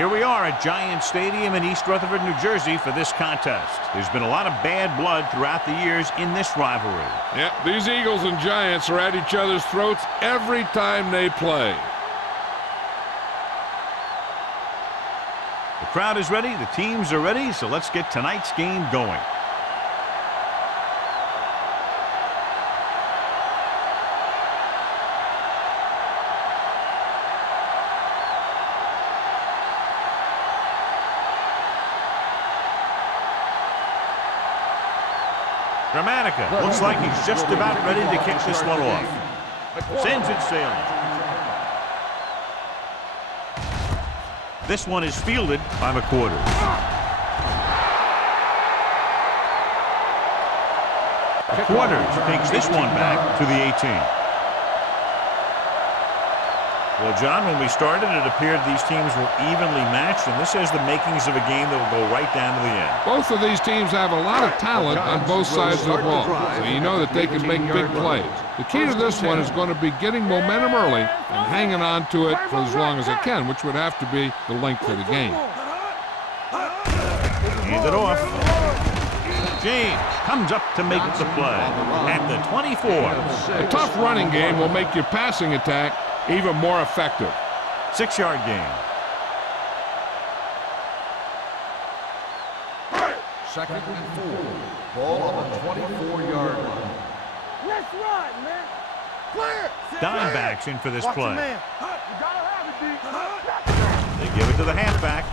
Here we are at Giant Stadium in East Rutherford, New Jersey for this contest. There's been a lot of bad blood throughout the years in this rivalry. Yeah, these Eagles and Giants are at each other's throats every time they play. The crowd is ready, the teams are ready, so let's get tonight's game going. Dramatica looks like he's just about ready to kick this one off. Sends it sailing. This one is fielded by McQuarters. McQuarters takes this one back to the 18. Well, John, when we started, it appeared these teams were evenly matched, and this has the makings of a game that will go right down to the end. Both of these teams have a lot of talent on both sides of the ball, so you know that they can make big plays. The key to this one is going to be getting momentum early and hanging on to it for as long as it can, which would have to be the length of the game. Hand it off. James comes up to make the play at the 24. A tough running game will make your passing attack even more effective. 6-yard gain. Second and 4. Ball on the 24-yard line. Let's run, man. Clear. Dimebacks in for this play. You gotta have it, D. They give it to the halfback.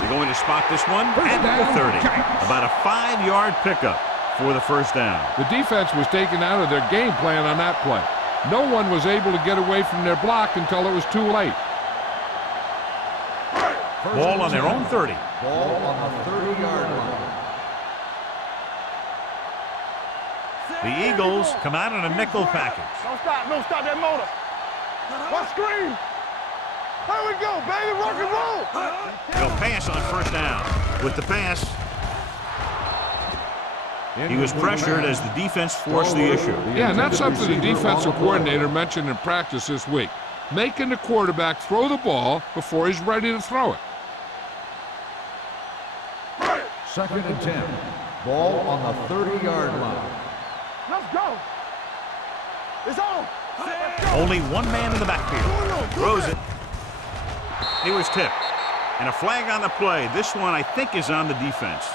They're going to spot this one at the 30. About a 5-yard pickup for the first down. The defense was taken out of their game plan on that play. No one was able to get away from their block until it was too late. Ball on their own 30. Ball on the 30-yard line. The Eagles come out in a nickel package. Don't stop that motor. What screen? Here we go, baby, rock and roll. They'll pass on first down. With the pass, he was pressured as the defense forced the issue. Yeah, and that's something the defensive coordinator mentioned in practice this week. Making the quarterback throw the ball before he's ready to throw it. Second and 10. Ball on the 30-yard line. Let's go. It's on. Only one man in the backfield. Throws it. He was tipped. And a flag on the play. This one, I think, is on the defense.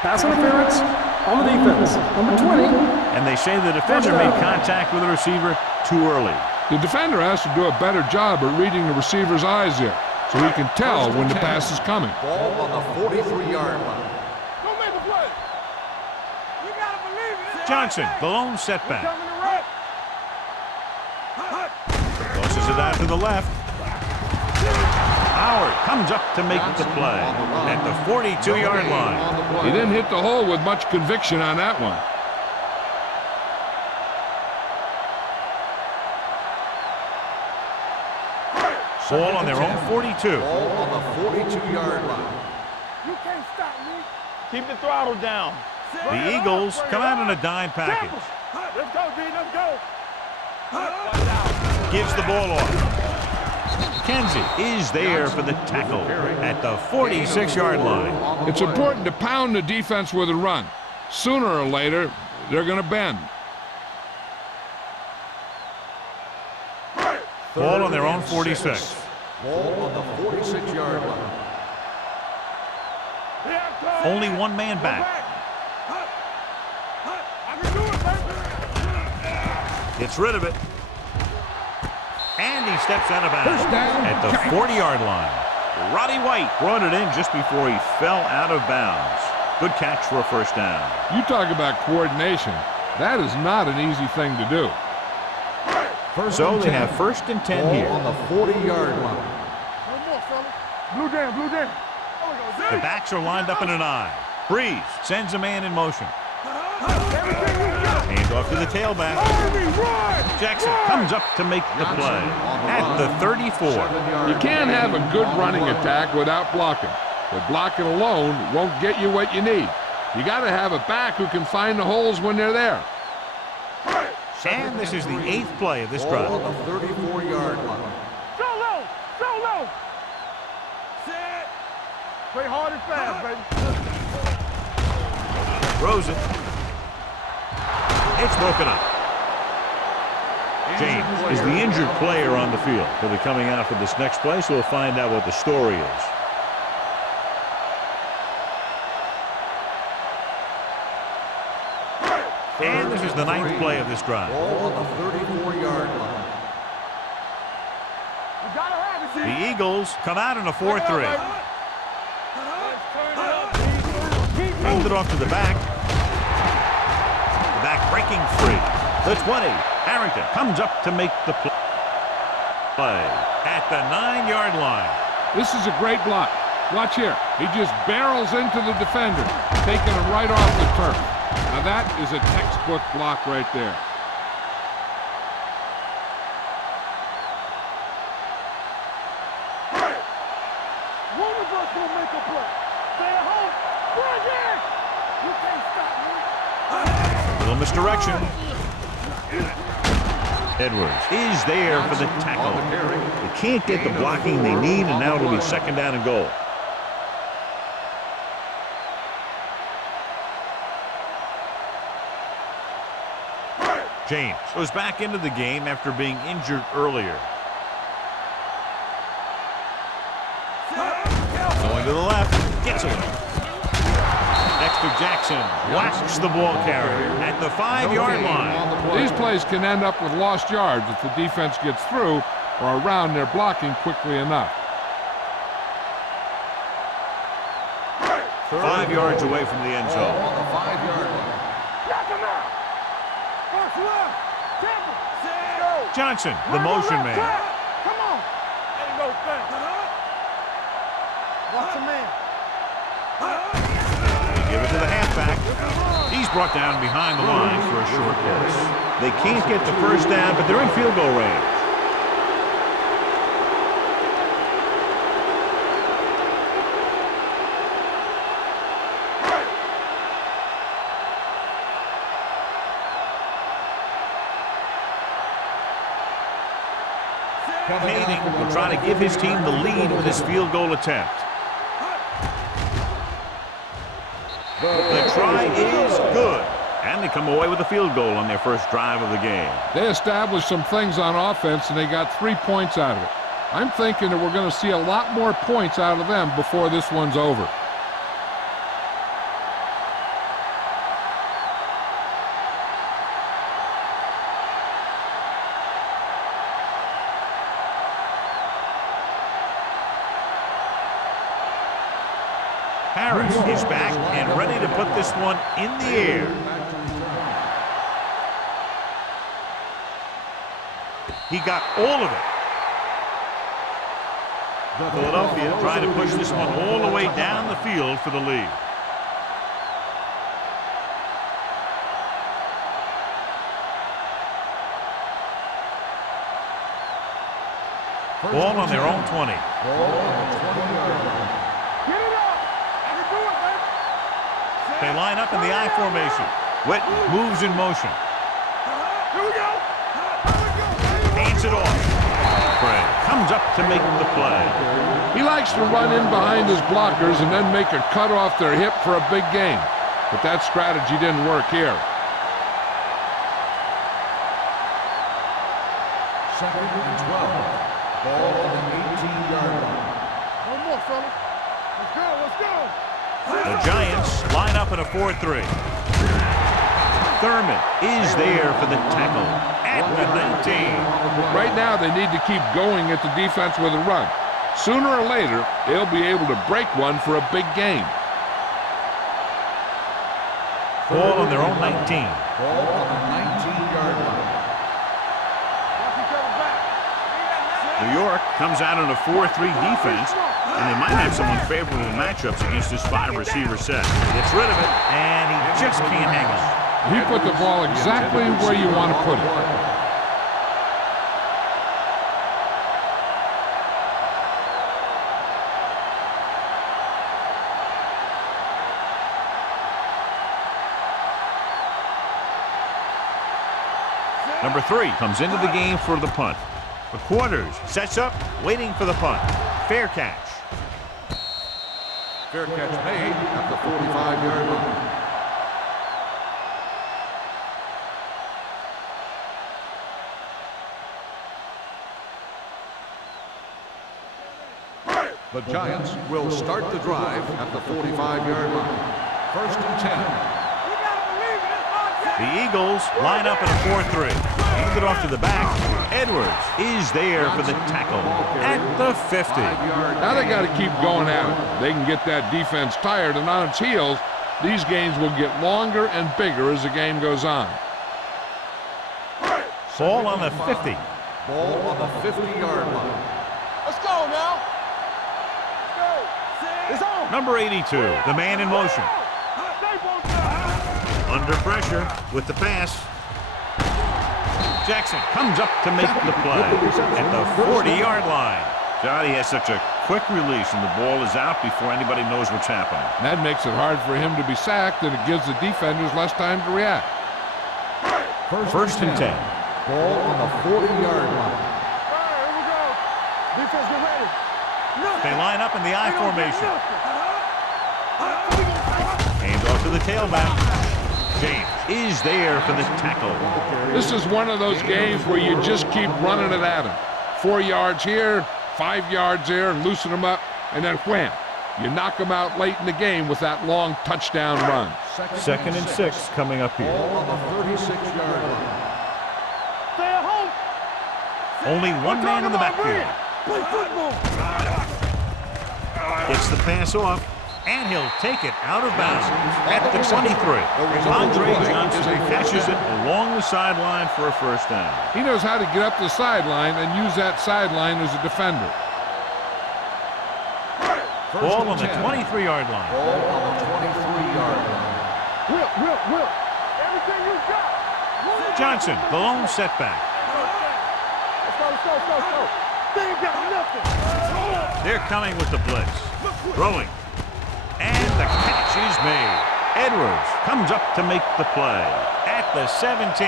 Pass interference on the defense, number 20. And they say the defender made contact with the receiver too early. The defender has to do a better job at reading the receiver's eyes here, so he can tell when the pass is coming. Ball on the 43-yard line. Don't make a play. You gotta believe it. Johnson, the lone setback. Tosses it out to the left. Howard comes up to make the play at the 42-yard line. He didn't hit the hole with much conviction on that one. Ball on their own 42. Ball on the 42-yard line. You can't stop me. Keep the throttle down. The Eagles come out in a dime package. Let's go, D. Let's go. Gives the ball off. Kenzie is there for the tackle at the 46-yard line. It's important to pound the defense with a run. Sooner or later, they're going to bend. Ball on their own 46. Ball on the 46-yard line. Only one man back. Gets rid of it. And he steps out of bounds at the 40-yard line. Roddy White brought it in just before he fell out of bounds. Good catch for a first down. You talk about coordination. That is not an easy thing to do. So they have first and 10 here. On the 40-yard line. No more, fella. Blue down, blue down. The backs are lined up in an I. Breeze sends a man in motion. Everything we got. Hands off to the tailback. Jackson comes up to make the play at the 34. You can't have a good running attack without blocking. But blocking alone won't get you what you need. You got to have a back who can find the holes when they're there. And this is the 8th play of this drive. On the 34-yard line. Go low. Go low. Play hard and fast, baby. Throws it. It's broken up. James is the injured player on the field. He'll be coming out for this next play, so we'll find out what the story is. And this is the 9th play of this drive. Ball on the 34-yard line. The Eagles come out in a 4-3. Hands it off to the back. The back breaking free. The 20. Harrington comes up to make the play at the 9-yard line. This is a great block. Watch here. He just barrels into the defender, taking him right off the turf. Now that is a textbook block right there. One of us will make a play. Stay at home. Bring it! You can't stop me. Little misdirection. Edwards is there for the tackle. They can't get the blocking they need, and now it'll be 2nd down and goal. James goes back into the game after being injured earlier. Going to the left, gets it. Dexter Jackson whacks the ball carrier at the 5-yard line. These plays can end up with lost yards if the defense gets through or around their blocking quickly enough. 5 yards away from the end zone. Ball on the 5-yard line. Johnson, the motion man. Come on. Ain't no thing. Watch a man. They give it to the halfback. He's brought down behind the line for a short pass. They can't get the first down, but they're in field goal range. Hayden will try to give his team the lead with his field goal attempt. The try is good, and they come away with a field goal on their first drive of the game. They established some things on offense, and they got 3 points out of it. I'm thinking that we're going to see a lot more points out of them before this one's over. Harris is back and ready to put this one in the air. He got all of it. Philadelphia trying to push this one all the way down the field for the lead. Ball on their own 20. Ball on the 20-yard line. Get it up. I can do it, baby. They line up in the I formation. Witten moves in motion. Here we go. Hands it off. Fred comes up to make the play. He likes to run in behind his blockers and then make a cut off their hip for a big gain. But that strategy didn't work here. 2nd and 12. Ball on the 18-yard line. One more, fella. Let's go. Let's go. The Giants line up in a 4-3. Thurman is there for the tackle at the 19. Right now, they need to keep going at the defense with a run. Sooner or later, they'll be able to break one for a big gain. Ball on their own 19. Ball on the 19-yard line. Watch each other back. New York comes out in a 4-3 defense, and they might have some unfavorable matchups against this 5-receiver set. Gets rid of it, and he just can't hang on. He put the ball exactly where you want to put it. Number 3 comes into the game for the punt. The Quarters sets up, waiting for the punt. Fair catch. Fair catch made at the 45-yard line. The Giants will start the drive at the 45-yard line. 1st and 10. The Eagles line up in a 4-3. Hand it off to the back. Edwards is there for the tackle at the 50. Now they got to keep going at it. They can get that defense tired and on its heels. These games will get longer and bigger as the game goes on. Ball on the 50. Ball on the 50-yard line. Let's go now. Let's go. It's on. Number 82, the man in motion. Under pressure with the pass. Jackson comes up to make the play at the 40-yard line. Johnny has such a quick release and the ball is out before anybody knows what's happening. That makes it hard for him to be sacked, and it gives the defenders less time to react. 1st and 10. Ball on the 40-yard line. Here we go. Defense, get ready. They line up in the I formation. Hand off to the tailback. James is there for the tackle. This is one of those games where you just keep running it at him. 4 yards here, 5 yards there, and loosen them up, and then wham. You knock them out late in the game with that long touchdown run. 2nd and 6 coming up here. Ball on the 36-yard line. Stay at home. Only one man in the backfield. Play football. Gets the pass off, and he'll take it out of bounds at the 23. Andre Johnson catches it along the sideline for a 1st down. He knows how to get up the sideline and use that sideline as a defender. Ball on the 23-yard line. Ball on the 23-yard line. Will. Everything you got. Johnson, the lone setback. Let's go. They ain't got nothing. They're coming with the blitz. Throwing. And the catch is made. Edwards comes up to make the play at the 17.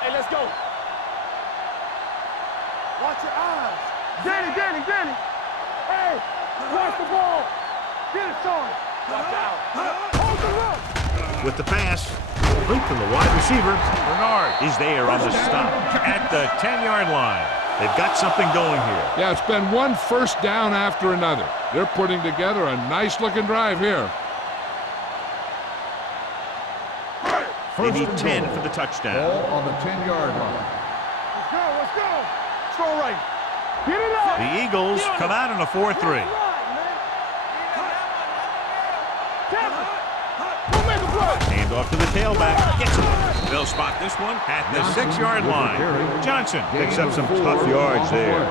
Hey, let's go. Watch your eyes. Danny. Hey, watch the ball. Get it, Sean. Watch out. Hold the look. With the pass, complete to the wide receiver. Bernard is there on the stop at the 10-yard line. They've got something going here. Yeah, it's been one 1st down after another. They're putting together a nice-looking drive here. They need 10 for the touchdown. Ball on the 10-yard line. Let's go. Strong right. Get it up. The Eagles come out in a 4-3. Hand off to the tailback. Gets it. They'll spot this one at the 6-yard line. Johnson picks up some tough yards there.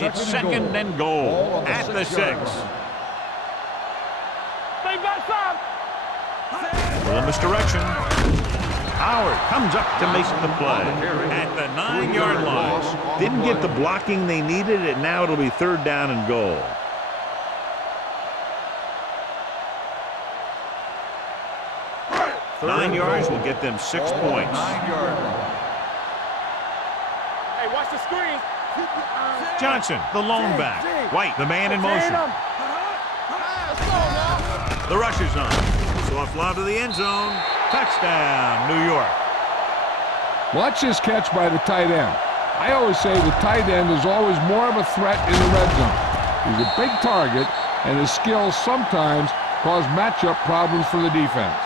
It's 2nd and goal at the 6. Stay backside. Little misdirection. Howard comes up to make the play at the 9-yard line. Didn't get the blocking they needed, and now it'll be 3rd down and goal. Nine yards will get them 6 points. 9-yard line. Hey, watch the screen. Johnson, the lone back. White, the man in motion. The rush is on. Soft lob to the end zone. Touchdown, New York. Watch this catch by the tight end. I always say the tight end is always more of a threat in the red zone. He's a big target, and his skills sometimes cause matchup problems for the defense.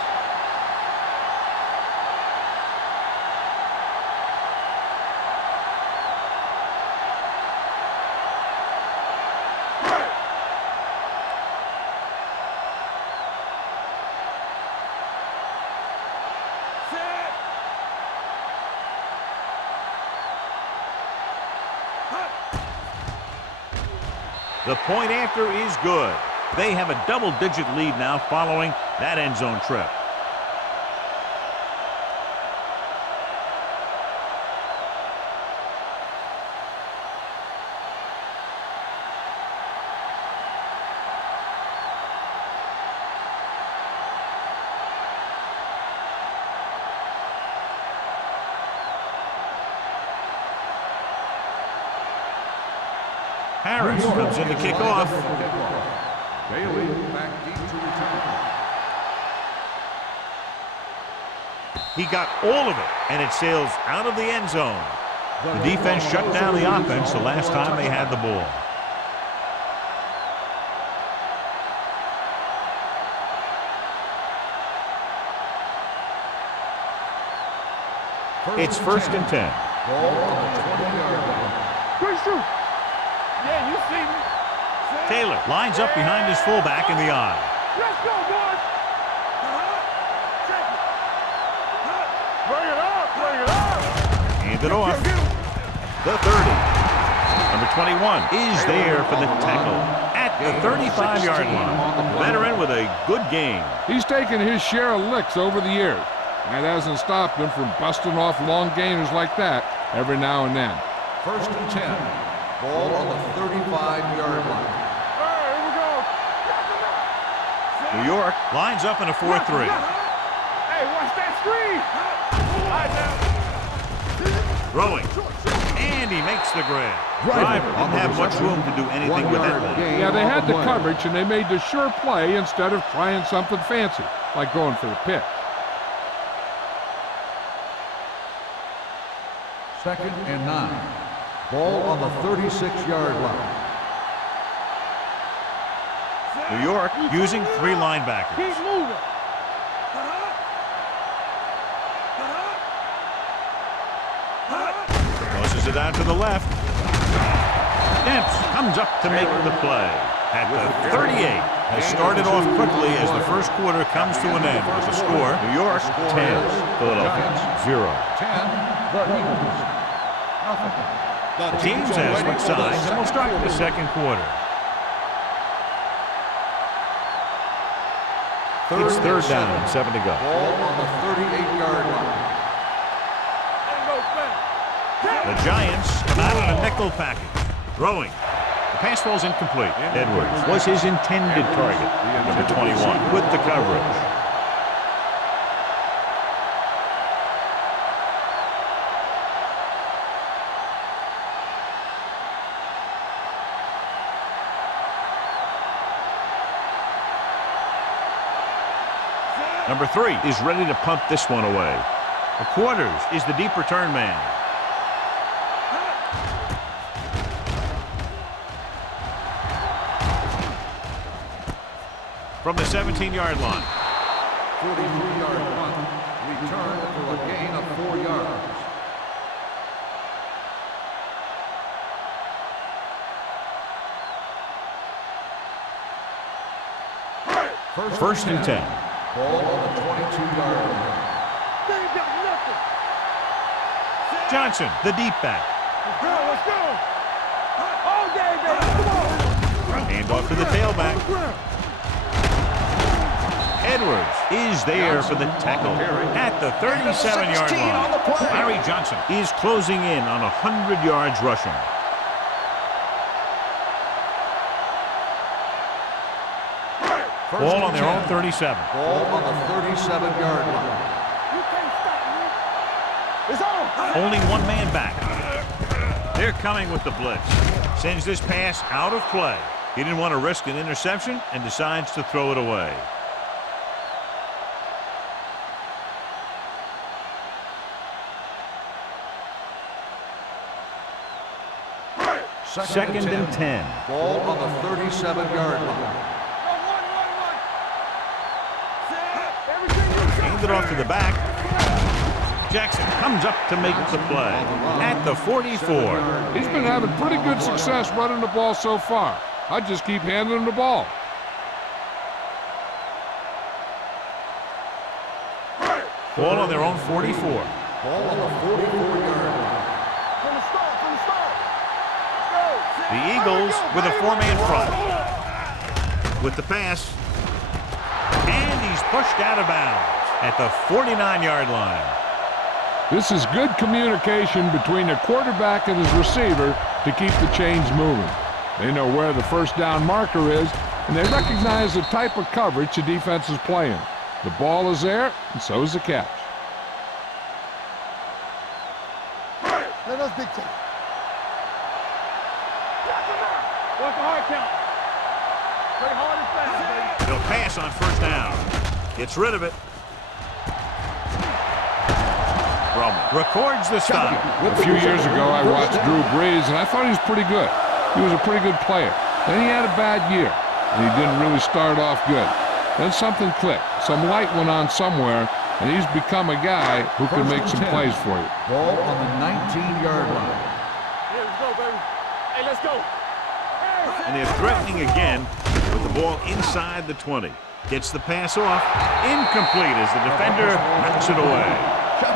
The point after is good. They have a double-digit lead now following that end zone trip. Harris comes in to kick off. Bailey back deep to return. He got all of it, and it sails out of the end zone. The defense shut down the offense the last time they had the ball. It's 1st and 10. Ball on the 20-yard line. Good shoot. Yeah, you see me. Taylor lines up behind his fullback in the I. Let's go, boys. Bring it up, bring it up. Hand it off. The 30. Number 21 is there for the tackle at the 35-yard line. Veteran with a good game. He's taken his share of licks over the years. That hasn't stopped him from busting off long gainers like that every now and then. 1st and 10. Ball on the 35-yard line. Here we go. New York lines up in a 4-3. Hey, watch that screen. Right now. Throwing. And he makes the grab. Driver didn't have much room to do anything with that one. Yeah, they had the coverage, and they made the sure play instead of trying something fancy, like going for the pick. 2nd and 9. Ball on the 36-yard line. New York using 3 linebackers. Keep moving. Tosses it out to the left. Demps comes up to make the play at the 38. They started off quickly as the first quarter comes to an end with the score. New York 10, Philadelphia 0. 10, the Eagles. Nothing. The teams have switched sides and will start the second quarter. It's 3rd down and 7 to go. Ball on the 38-yard line. The Giants come out in a nickel package. Throwing. The pass falls incomplete. Edwards was his intended target. Number 21 with the coverage. Number 3 is ready to punt this one away. The Quarters is the deep return man. From the 17-yard line. 43-yard punt. Return for a gain of 4 yards. First and 10. Ball on the 22-yard line. They ain't got nothing. Johnson, the deep back. Let's go, let's go. All day, baby. Come on. Hand off to the tailback. Edwards is there for the tackle at the 37-yard line. Larry Johnson is closing in on 100 yards rushing. Ball on their own 37. Ball on the 37-yard line. You can't stop me. It's on. Only one man back. They're coming with the blitz. Sends this pass out of play. He didn't want to risk an interception and decides to throw it away. Second and 10. Ball on the 37-yard line. Hand it off to the back. Jackson comes up to make the play at the 44. He's been having pretty good success running the ball so far. I just keep handing him the ball. Ball on their own 44. Ball on the 44-yard line. From the start, from the start. The Eagles with a 4-man front. With the pass. And he's pushed out of bounds at the 49-yard line. This is good communication between the quarterback and his receiver to keep the chains moving. They know where the first down marker is, and they recognize the type of coverage the defense is playing. The ball is there, and so is the catch. Let us dictate. What's the hard count? Straight hard and fast, baby. He'll pass on first down. Gets rid of it. Roman records the stop. A few years ago, I watched Drew Brees, and I thought he was pretty good. He was a pretty good player. Then he had a bad year, and he didn't really start off good. Then something clicked. Some light went on somewhere, and he's become a guy who can make some plays for you. Ball on the 19-yard line. Here we go, baby. Hey, let's go. And they're threatening again with the ball inside the 20. Gets the pass off. Incomplete as the defender knocks it away.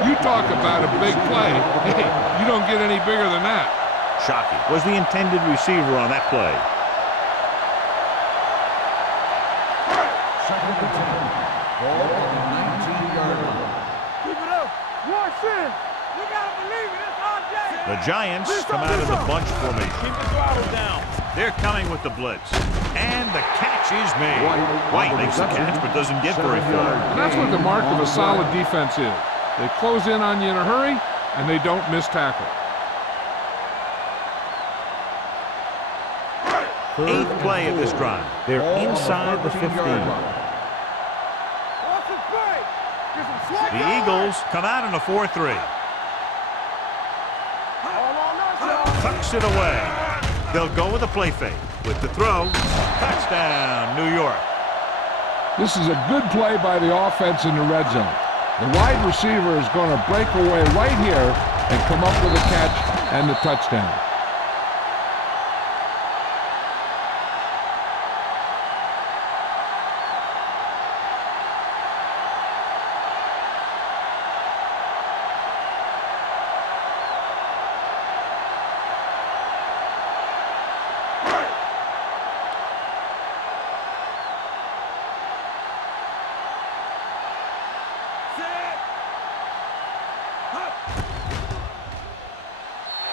You talk about a big play. Hey, you don't get any bigger than that. Shockey was the intended receiver on that play. Second and 10. Ball on the 19-yard line. Keep it up. Watch in. You gotta believe it. It's our day. The Giants come out in the bunch formation. Keep the throttle down. They're coming with the blitz. And the catch is made. White makes the catch but doesn't get very far. And that's what the mark of a solid defense is. They close in on you in a hurry, and they don't miss tackle. Eighth play of this drive. They're inside the 15. The Eagles come out in a 4-3. Tucks it away. They'll go with a play fake. With the throw, touchdown, New York. This is a good play by the offense in the red zone. The wide receiver is going to break away right here and come up with a catch and the touchdown.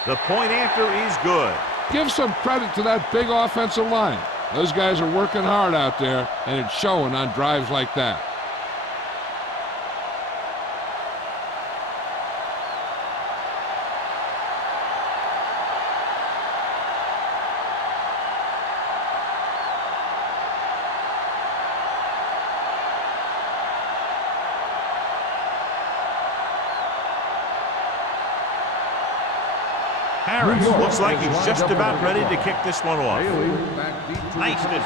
The point after is good. Give some credit to that big offensive line. Those guys are working hard out there, and it's showing on drives like that. Harris looks like he's just about ready to kick this one off. Nice distance.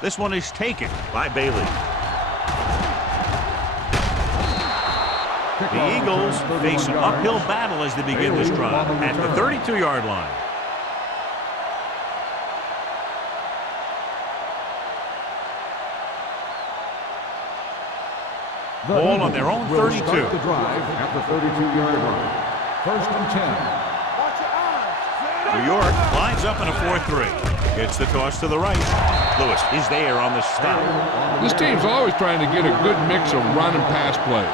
This one is taken by Bailey. The Eagles face an uphill battle as they begin this drive at the 32-yard line. Ball on their own 32. The drive at the 32-yard line. First and 10. Watch your eyes. New York lines up in a 4-3. Gets the toss to the right. Lewis is there on the stop. This team's always trying to get a good mix of run and pass plays.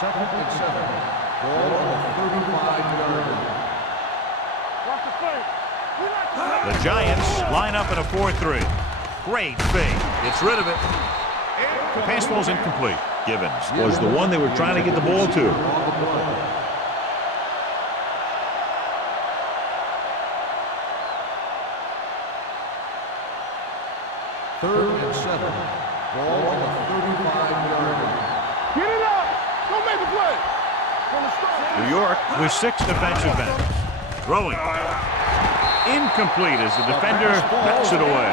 Second and 7. Ball on the 35-yard line. Watch the fake. We like The Giants line up in a 4-3. Great fake. Gets rid of it. The pass ball's incomplete. Gibbons was the one they were trying to get the ball to. Third and 7. Ball on the 35-yard line. Get it up. Don't make the play. From the start. New York with 6 defensive backs. Throwing. Incomplete as the defender knocks it away.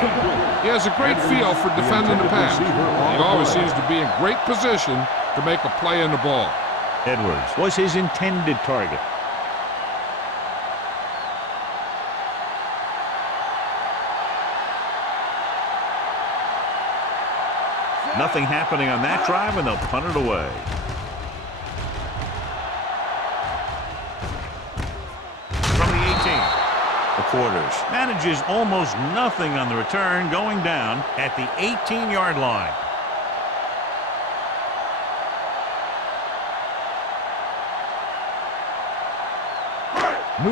He has a great feel for defending the pass. He always seems to be in great position to make a play in the ball. Edwards was his intended target. Nothing happening on that drive, and they'll punt it away. From the 18, the quarters manages almost nothing on the return, going down at the 18-yard line.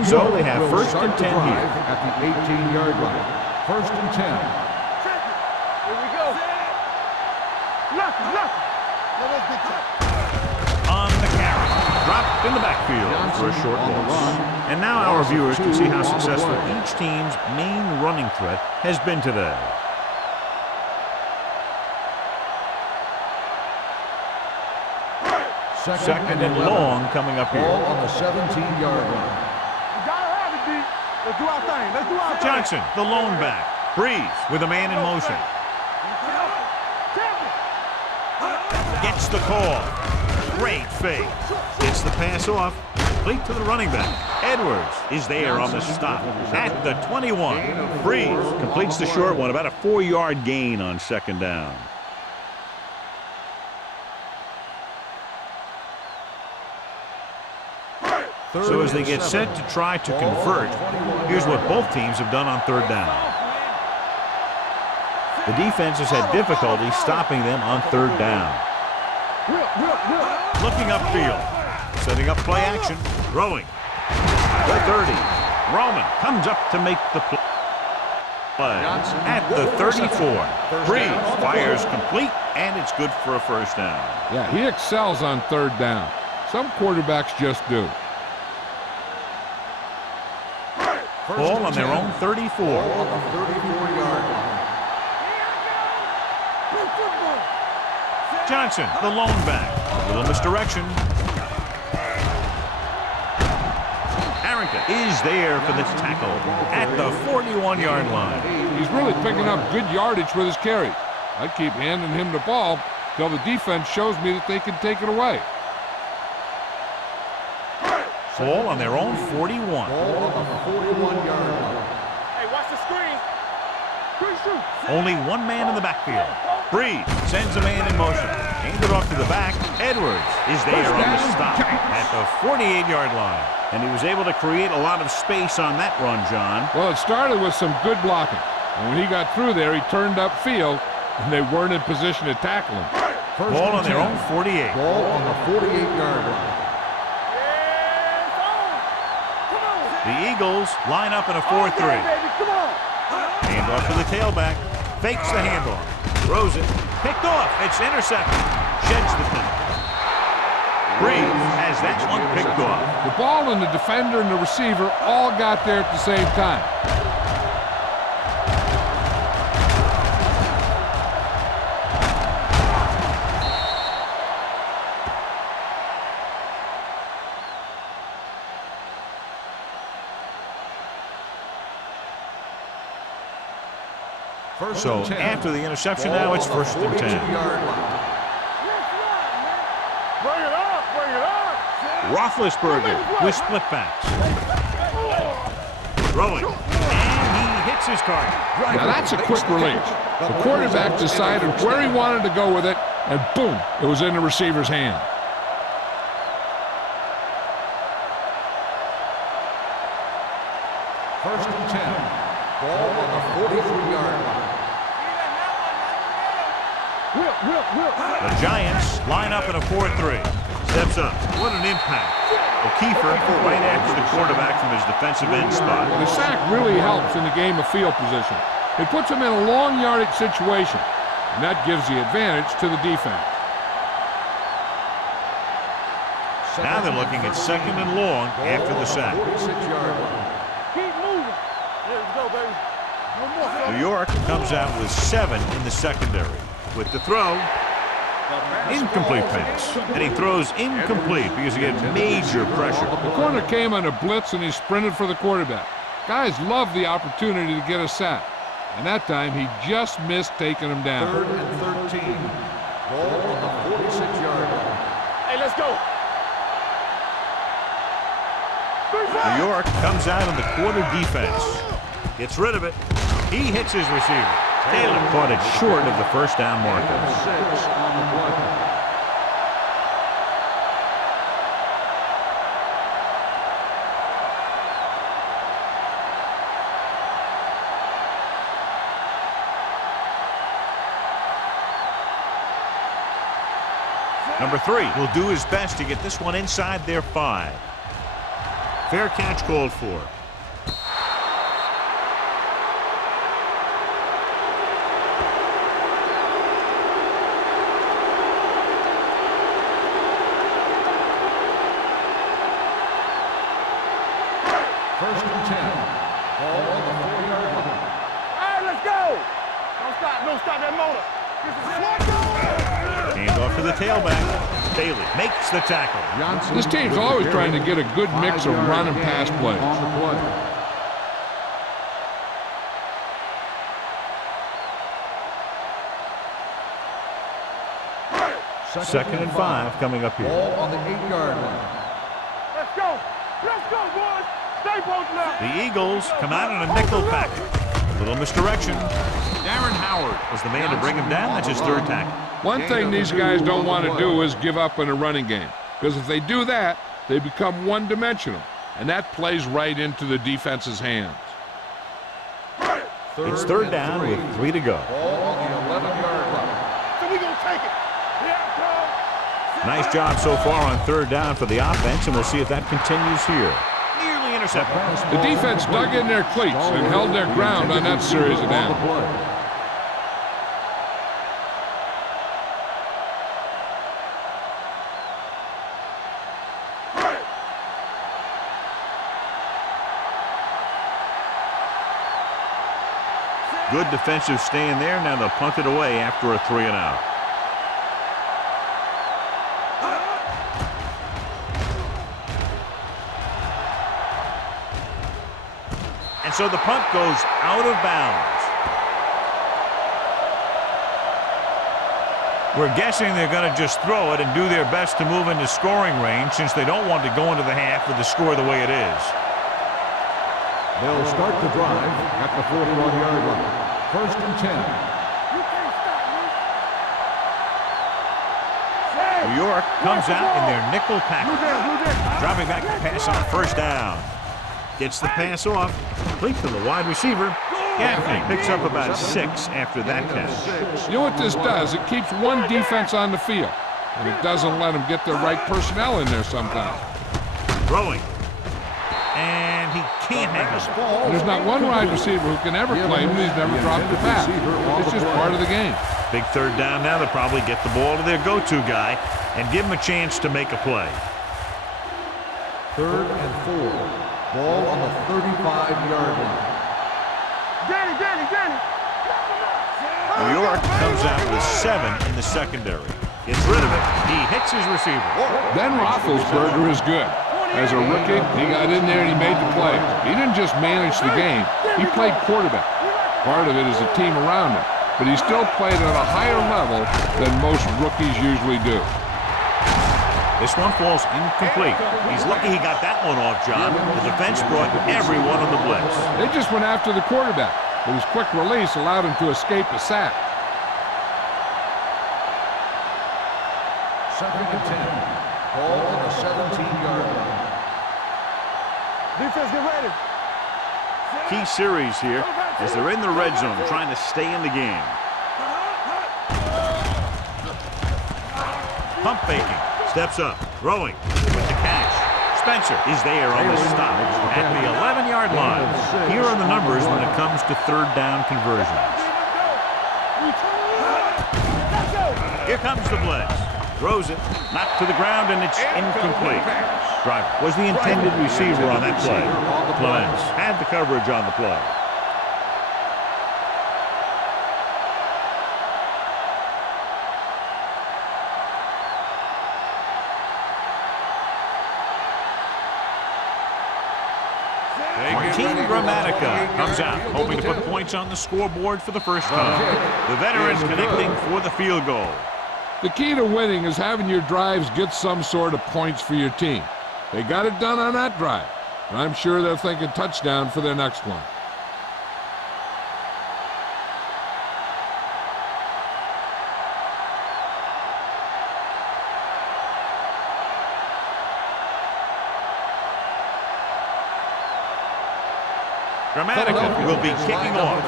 So they have first and 10 here. At the 18-yard line. First and 10. On the carry. Dropped in the backfield for a short loss. And now our viewers can see how successful each team's main running threat has been today. Second and long coming up here. Ball on the 17-yard line. You gotta have it, D. Let's do our thing. Let's do our thing. Johnson, the lone back. Breeze with a man in motion. Gets the call. Great fake. Gets the pass off. Complete to the running back. Edwards is there on the stop at the 21. Breeze completes the short one, about a 4-yard gain on second down. So as they get set to try to convert, here's what both teams have done on third down. The defense has had difficulty stopping them on third down. Looking upfield, setting up play action, throwing. The 30. Roman comes up to make the play. At the 34. Breeze fires complete, and it's good for a first down. Yeah, he excels on third down. Some quarterbacks just do. Ball on their own 34. On the 34-yard line. Johnson, the lone back. A little misdirection. Harrington is there for the tackle at the 41-yard line. He's really picking up good yardage with his carries. I keep handing him the ball till the defense shows me that they can take it away. Ball on their own 41. Ball on the 41-yard line. Hey, watch the screen. Only one man in the backfield. Breeze sends a man in motion. Handed off to the back. Edwards is there on the stop at the 48-yard line. And he was able to create a lot of space on that run, John. Well, it started with some good blocking. And when he got through there, he turned upfield, and they weren't in position to tackle him. Ball on their own 48. Ball on the 48-yard line. The Eagles line up in a 4-3. Handoff to the tailback. Fakes the handoff. Throws it. Picked off. It's intercepted. Sheds the penalty. Breeze has that one picked off. The ball and the defender and the receiver all got there at the same time. So after the interception, now it's 1st and 10. Bring it up, bring it up. Roethlisberger with split backs. Throwing. And he hits his target. Now that's a quick release. The quarterback decided where he wanted to go with it, and boom, it was in the receiver's hand. First and 10. Ball on the 43-yard line. The Giants line up in a 4-3. Steps up. What an impact. O'Keefer right after the quarterback from his defensive end spot. The sack really helps in the game of field position. It puts him in a long yardage situation, and that gives the advantage to the defense. Now they're looking at 2nd and long after the sack. 46-yard line. Keep moving. Let's go, baby. One more, son. New York comes out with 7 in the secondary. With the throw, incomplete pass. And he throws incomplete because he had major pressure. The corner came on a blitz, and he sprinted for the quarterback. Guys love the opportunity to get a sack, and that time he just missed taking him down. 3rd and 13. Ball on the 46-yard line. Hey, let's go. New York comes out in the quarter defense. Gets rid of it. He hits his receiver. Taylor caught it short of the first down marker. 6 on the play. Number 3 will do his best to get this one inside their 5. Fair catch called for. First and 10. Ball on the 4-yard line. All right, let's go. Don't stop that motor. Hand off to the tailback. Bailey makes the tackle. Johnson This team's with the always carry. trying to get a good mix of 5-yard run and gain pass plays. on the play. Second and 5 coming up here. Ball on the 8-yard line. Let's go. Let's go, boys. Stay both left. The Eagles come out in a nickel package. A little misdirection. Darren Howard was the man to bring him down. That's his third tackle. One thing these guys don't want to do is give up in a running game, because if they do that, they become one-dimensional, and that plays right into the defense's hands. It's third down with 3 to go. Ball on the 11-yard line. So we gonna take it. Here it comes. Nice job so far on third down for the offense, and we'll see if that continues here. Nearly intercepted. The defense dug in their cleats and held their ground on that series of downs. Good defensive stand there. Now they'll punt it away after a 3 and out. And so the punt goes out of bounds. We're guessing they're going to just throw it and do their best to move into scoring range, since they don't want to go into the half with the score the way it is. They'll start the drive at the 41-yard line. First and 10. You can't stop me. New York comes out in their nickel package. Dropping back to pass on first down. Gets the pass off. Complete to the wide receiver. Gaffney picks up about 6 after that catch. You know what this does? It keeps one defense on the field, and it doesn't let them get the right personnel in there sometimes. Throwing. And he can't hang on. And there's not one wide receiver who can ever claim that he's never dropped a pass. It's just part of the game. Big third down now. They'll probably get the ball to their go-to guy and give him a chance to make a play. Third and 4. Ball on the 35-yard line. Danny. New York comes out with 7 in the secondary. Gets rid of it. He hits his receiver. Ben Roethlisberger is good. As a rookie, he got in there and he made the plays. He didn't just manage the game, he played quarterback. Part of it is the team around him, but he still played at a higher level than most rookies usually do. This one falls incomplete. He's lucky he got that one off, John. The defense brought everyone on the blitz. They just went after the quarterback, but his quick release allowed him to escape a sack. Second and 10. Ball on the 17-yard line. Defense, get ready. Key series here as they're in the red zone trying to stay in the game. Pump faking. Steps up. Throwing with the catch. Spencer is there on the stop at the 11-yard line. Here are the numbers when it comes to third down conversions. Here comes the blitz. Throws it. Knocked to the ground, and it's incomplete. Driver was the intended receiver on that play. Clemens had the coverage on the play. Team Gramatica comes out, hoping to put points on the scoreboard for the first time. The veterans connecting for the field goal. The key to winning is having your drives get some sort of points for your team. They got it done on that drive, and I'm sure they're thinking touchdown for their next one. Gramatica will be kicking off.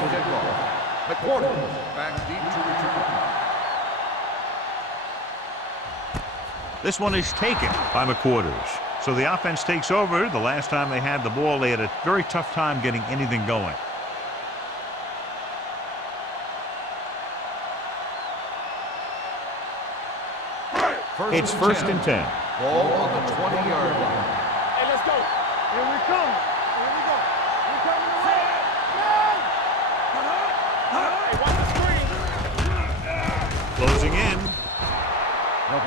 McQuarter back deep to return. This one is taken by McQuarters. So the offense takes over. The last time they had the ball, they had a very tough time getting anything going. It's first and 10. Ball on the 20-yard line. Hey, let's go. Here we come. Here we go.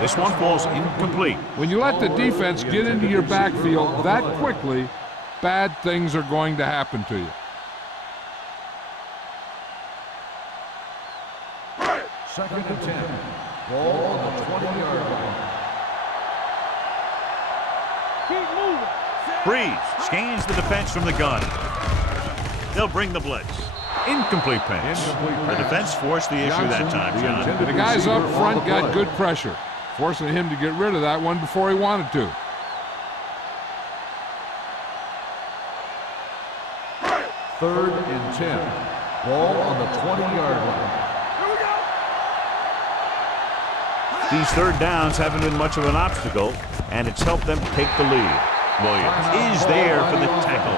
This one falls incomplete. When you let the defense get into your backfield that quickly, bad things are going to happen to you. Second and 10. Ball on the 20-yard line. Keep moving. Breeze scans the defense from the gun. They'll bring the blitz. Incomplete pass. The defense forced the issue that time, John. The guys up front got good pressure, forcing him to get rid of that one before he wanted to. Third and 10. Ball on the 20-yard line. These third downs haven't been much of an obstacle, and it's helped them take the lead. Williams is there for the tackle.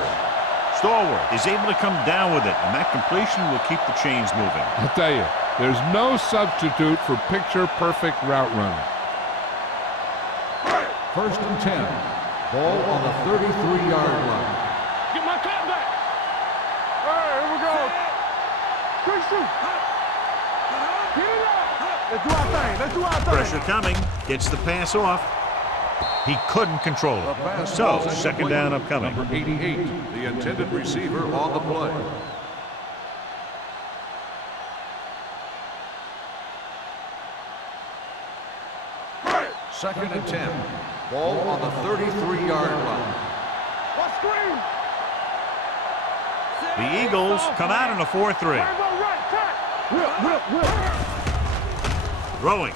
Stallworth is able to come down with it, and that completion will keep the chains moving. I'll tell you, there's no substitute for picture-perfect route running. First and 10. Ball on the 33-yard line. Get my cat back. All right, here we go. Quick shoot. Get it up. Let's do our thing. Let's do our thing. Pressure coming. Gets the pass off. He couldn't control it. So, second down upcoming. Number 88, the intended receiver on the play. Second and 10. Ball on the 33-yard line. What screen? The Eagles come out in a 4-3. Throwing.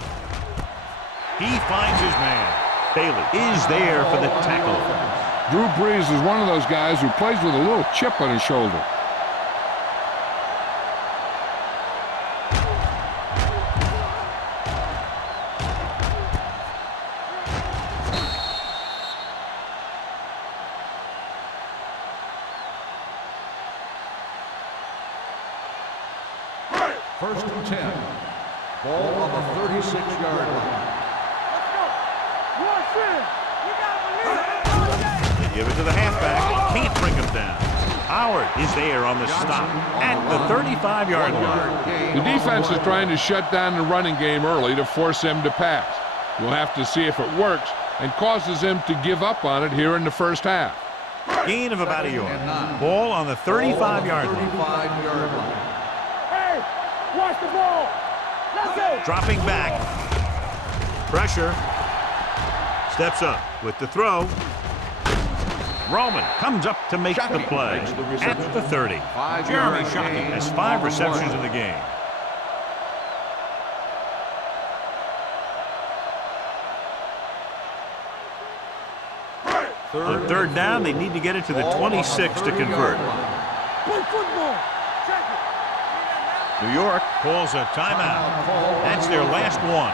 He finds his man. Bailey is there for the tackle. Drew Brees is one of those guys who plays with a little chip on his shoulder. First and 10. Ball on the 36-yard line. They give it to the halfback. Can't bring him down. Howard is there on the stop at the 35-yard line. The defense is trying to shut down the running game early to force him to pass. We'll have to see if it works and causes him to give up on it here in the first half. Gain of about a yard. Ball on the 35-yard line. Hey, watch the ball. Let's go. Dropping back. Pressure. Steps up with the throw. Roman comes up to make the play at the 30. Jeremy Shockey has 5 receptions in the game. On third down, they need to get it to the 26 to convert. Play football. Check it. New York calls a timeout. That's their last one.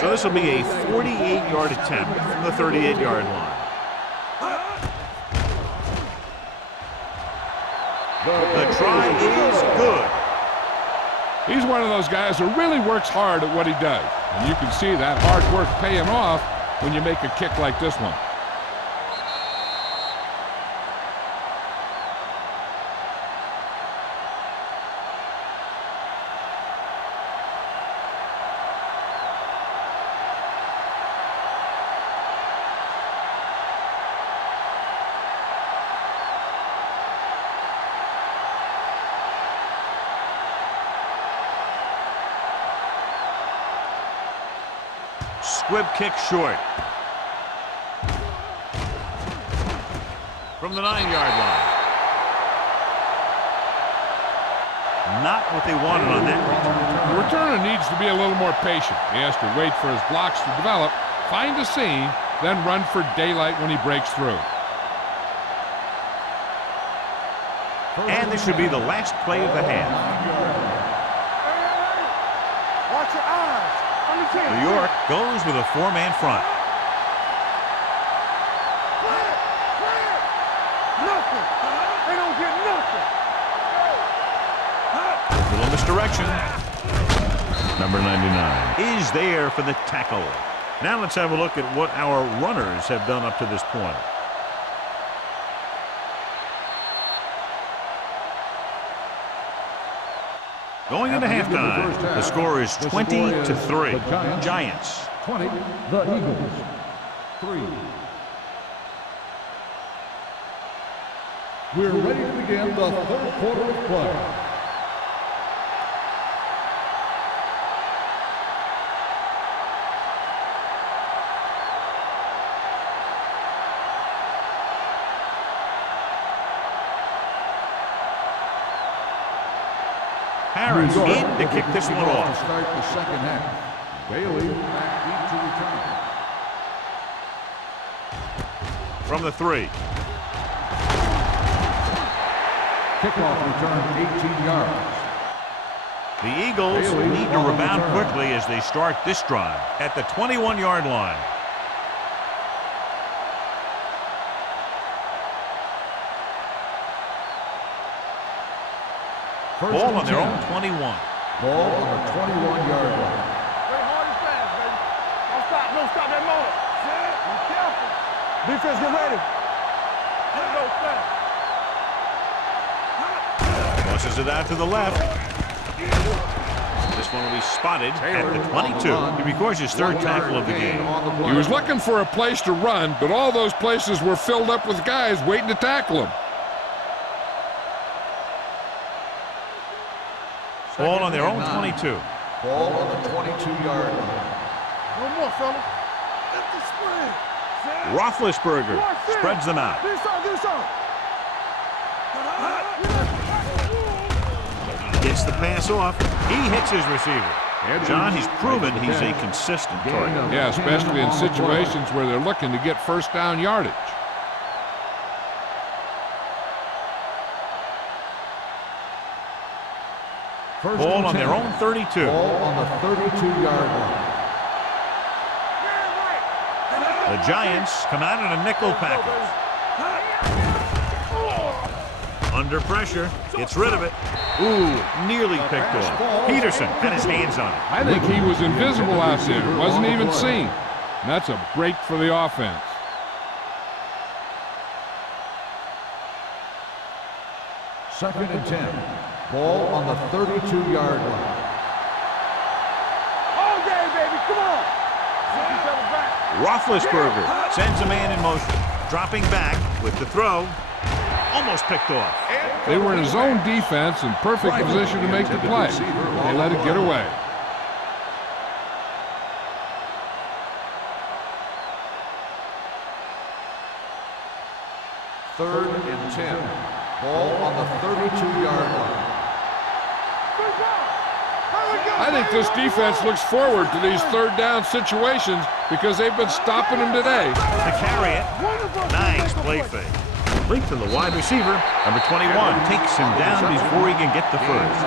So this will be a 48-yard attempt from the 38-yard line. The try is good. He's one of those guys who really works hard at what he does. And you can see that hard work paying off when you make a kick like this one. Squib kick short. From the 9-yard line. Not what they wanted on that return. The returner needs to be a little more patient. He has to wait for his blocks to develop, find a seam, then run for daylight when he breaks through. And this should be the last play of the half. Watch your eyes. New York goes with a 4-man front. Nothing. They don't get nothing. Little misdirection. Number 99 is there for the tackle. Now let's have a look at what our runners have done up to this point. Going into halftime, the score is 20-3. Giants. 20, the Eagles. 3. We're ready to begin the third quarter of play. Harris in to kick this one To off. start the second half. Bailey back deep to return. From the 3. Kickoff return 18 yards. The Eagles Bailey need to on the rebound return. quickly as they start this drive at the 21-yard line. Ball on their own 21. Ball on the 21-yard line. Play hard and fast, baby. Don't stop that motor. Be careful. Defense, get ready. Go fast. Tosses it out to the left. This one will be spotted at the 22. He records his third tackle of the game. He was looking for a place to run, but all those places were filled up with guys waiting to tackle him. Ball on their own 22. Ball on the 22-yard line. One more, fella. Get the spread. Roethlisberger spreads them out. Get this on. Gets the pass off. He hits his receiver. John, he's proven he's a consistent target. Yeah, especially in situations where they're looking to get first down yardage. First Ball and on 10. their own 32. Ball on the 32-yard line. The Giants come out in a nickel package. Under pressure, gets rid of it. Ooh, nearly picked off. Peterson had his hands on it. I think he was invisible out there. Wasn't even seen. And that's a break for the offense. Second and 10. Ball on the 32-yard line. All day, baby. Come on. Get each other back. Roethlisberger sends a man in motion. Dropping back with the throw. Almost picked off. They were in his own defense in perfect position to make the play. They let it get away. Third and 10. Ball on the 32-yard line. I think this defense looks forward to these third down situations because they've been stopping them today. To carry it. Nice play fake. Complete to the wide receiver. Number 21 takes him down before he can get the first.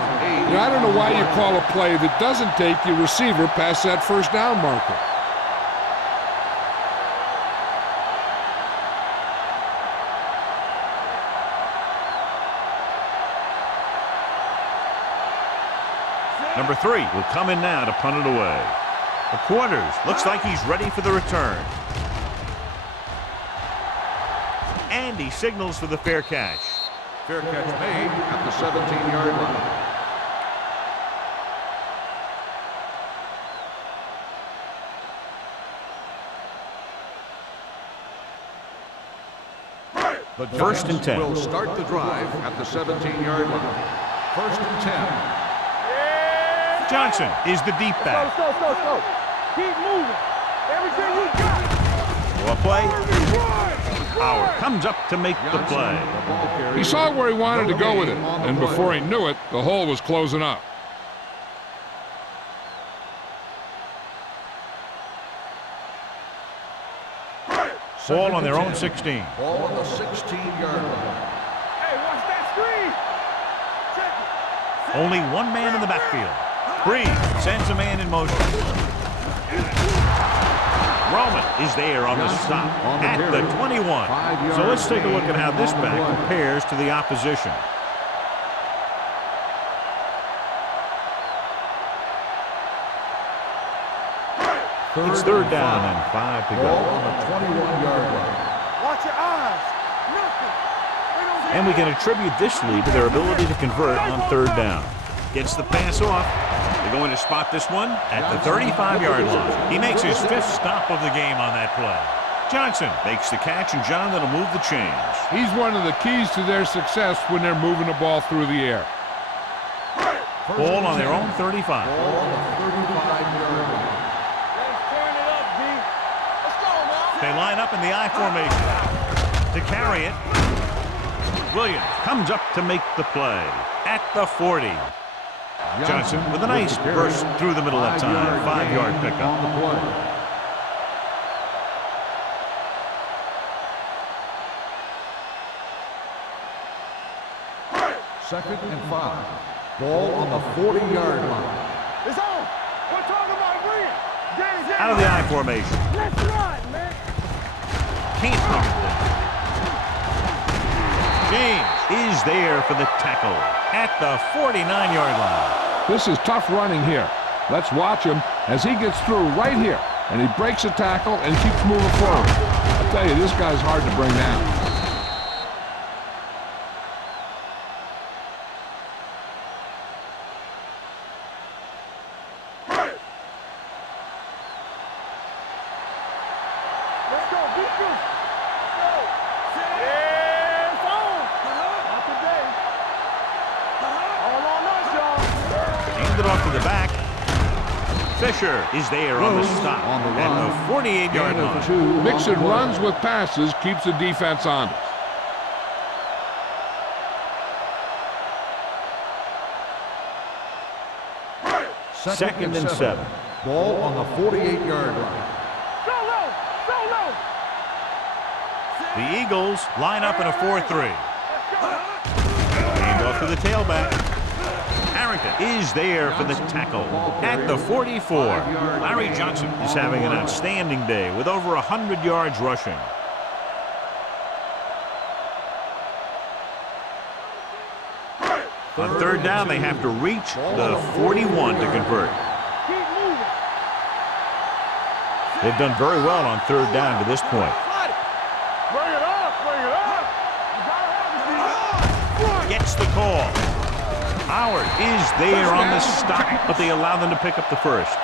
You know, I don't know why you call a play that doesn't take your receiver past that first down marker. Number 3 will come in now to punt it away. The quarters looks like he's ready for the return. And he signals for the fair catch. Fair catch made at the 17-yard line. The First and 10. will start the drive at the 17-yard line. First and 10. Johnson is the deep back. Go. Keep moving. Everything you got. For a play. Howard comes up to make the play. He saw where he wanted to go with it, and before he knew it, the hole was closing up. Ball on their own 16. Ball on the 16-yard line. Hey, watch that screen. Check it. Only one man in the backfield. Breeze sends a man in motion. Roman is there on the stop at the 21. So let's take a look at how this back compares to the opposition. Second 10. It's third down and 5 to Ball go. on the 21-yard line. Watch your eyes. Nothing. They don't see And we can attribute this lead to their ability to convert on third down. Gets the pass off. They're going to spot this one at the 35-yard line. He makes his 5th stop of the game on that play. Johnson makes the catch, and John, that'll move the chains. He's one of the keys to their success when they're moving the ball through the air. Ball on their own 35. Ball on the 35-yard line. Let's turn it up, B. Let's go, man. They line up in the I formation to carry it. Williams comes up to make the play at the 40. Johnson with a nice burst through the middle that time. 5-yard pickup. On the play. Second and 5. Ball on the 40-yard line. It's on. We're talking about Green. Danny, Out of the I formation. let's run, man. Can't cover them. James is there for the tackle at the 49-yard line. This is tough running here. Let's watch him as he gets through right here. And he breaks a tackle and keeps moving forward. I'll tell you, this guy's hard to bring down. Let's go, beat you. Go. Yeah, it's on. Not today. All on us, y'all. Hand it off to the back. Fisher is there on the stop on the at run. the 48-yard Gain of line. 2 Mixing on the runs play. with passes keeps the defense honest. Second and 7. Ball on the 48-yard line. So low. So low. The Eagles line up in a 4-3. Let's go. Hand off to the tailback. Harrington is there for the tackle at the 44. Larry Johnson is having an outstanding day with over 100 yards rushing. On third down, they have to reach the 41 to convert. Keep moving. They've done very well on third down to this point. Bring it up. Bring it up. You gotta have it, Gets the call. Howard is there on the stop, but they allow them to pick up the first.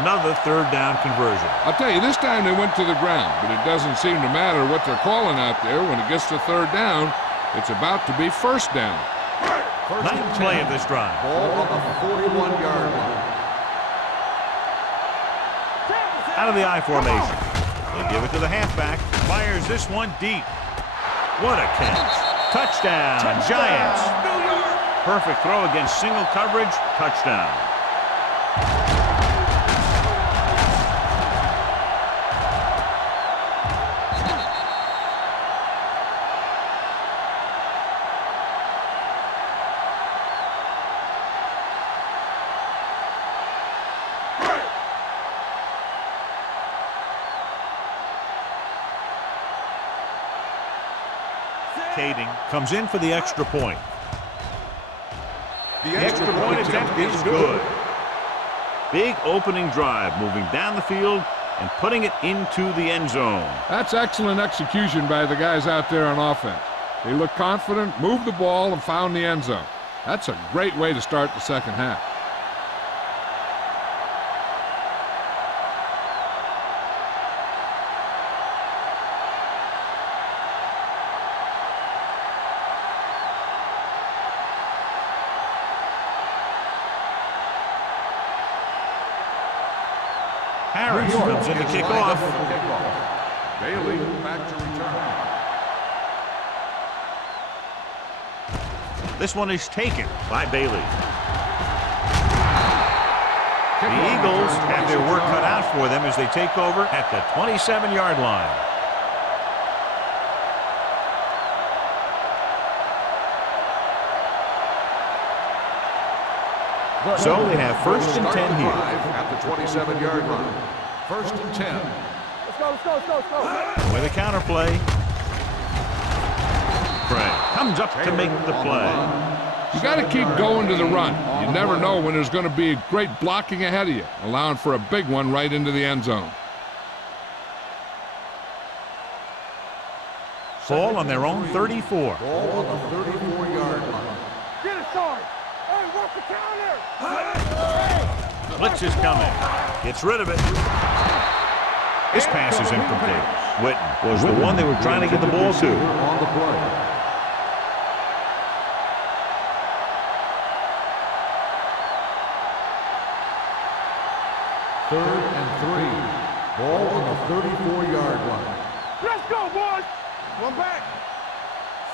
Another third down conversion. I'll tell you, this time they went to the ground, but it doesn't seem to matter what they're calling out there. When it gets to third down, it's about to be first down. Ninth play of this drive. Ball on the 41-yard line. Out of the I formation. They give it to the halfback. Fires this one deep. What a catch. Touchdown, Giants. Perfect throw against single coverage. Touchdown. Kading comes in for the extra point. The extra point attempt is good. Big opening drive, moving down the field and putting it into the end zone. That's excellent execution by the guys out there on offense. They looked confident, moved the ball, and found the end zone. That's a great way to start the second half. Harris comes in to kick off. Bailey back to return. This one is taken by Bailey. The Eagles have their work cut out for them as they take over at the 27-yard line. So they have first and 10 here. At the 27-yard line. First and 10. Let's go, let's go, let's go, let's go. With a counterplay. Craig comes up to make the play. You got to keep going to the run. You never know when there's going to be great blocking ahead of you, allowing for a big one right into the end zone. Ball on their own 34. Ball on the 34-yard line. Get it, Sarge. Hey, work the counter. Blitz is coming. Gets rid of it. This pass is incomplete. Witten was the one they were trying to get the ball to. On the play. Third and 3. Ball on the 34-yard line. Let's go, boys. One back.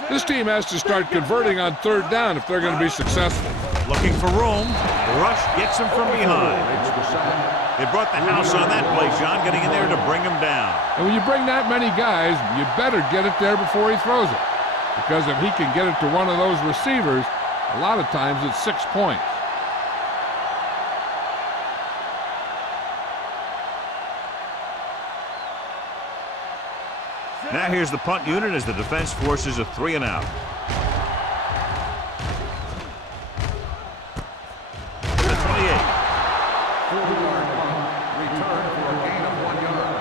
This team has to start converting on third down if they're going to be successful. Looking for room. The rush gets him from behind. Makes the sack. They brought the house on that play, John, getting in there to bring him down. And when you bring that many guys, you better get it there before he throws it. Because if he can get it to one of those receivers, a lot of times it's 6 points. Now here's the punt unit as the defense forces a 3 and out. To the 28. 40-yard punt. Return for a gain of 1 yard.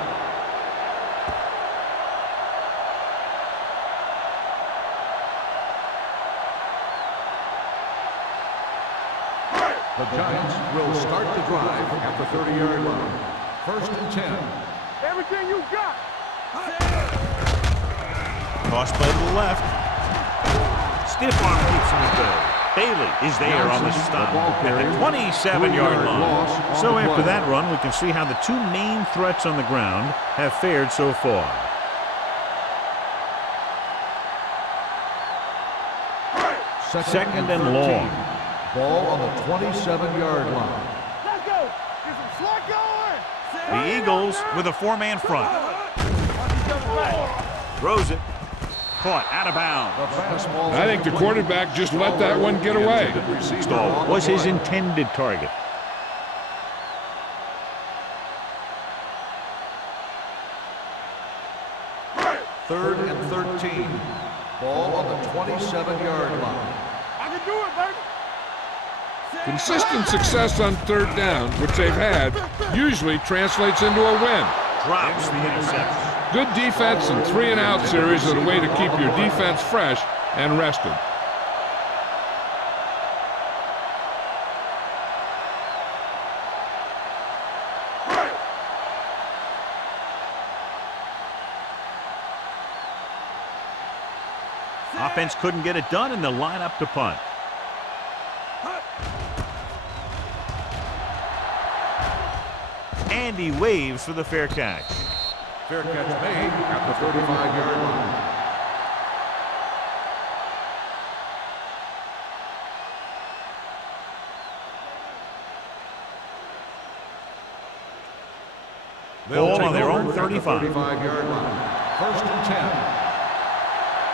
The Giants will start the drive at the 30-yard line. First and 10. Everything you got. Toss play to the left. Stiff arm keeps him at bay. Bailey is there on the stop at the 27-yard line. So after that run, we can see how the two main threats on the ground have fared so far. Second and long. Ball on the 27-yard line. Let's go. Get some slack going. The Eagles with a 4-man front. Throws it. Caught out of bounds. I think the quarterback just let that one get away. Stall was his intended target. Third and 13. Ball on the 27-yard line. I can do it, baby. Consistent success on third down, which they've had, usually translates into a win. Drops the interception. Good defense and 3-and-out series are the way to keep your defense fresh and rested. Offense couldn't get it done, and they'll line up to punt. And he waves for the fair catch. Fair catch made at the 35-yard line. Ball on their own 35. 35-yard line. First and 10.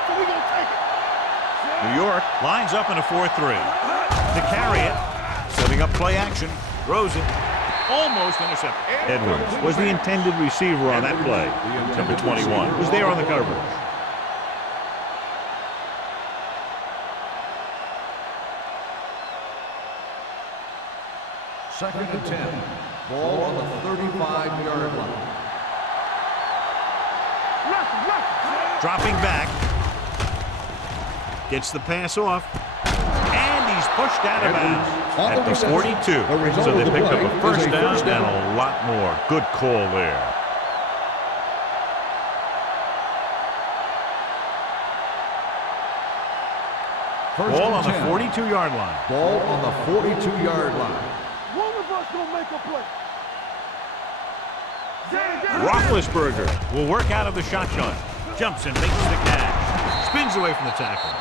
So we gonna take it. New York lines up in a 4-3. To carry it, setting up play action, throws it, almost intercepted. Edwards was the intended receiver on that play. Number 21 was there on the coverage. Second and 10. Ball on the 35-yard line. Dropping back. Gets the pass off. And he's pushed out of bounds at the 42. So they picked up a first down and a lot more. Good call there. Ball on the 42-yard line. Ball on the 42-yard line. One of us gonna make a play. Roethlisberger will work out of the shotgun. Jumps and makes the catch. Spins away from the tackle.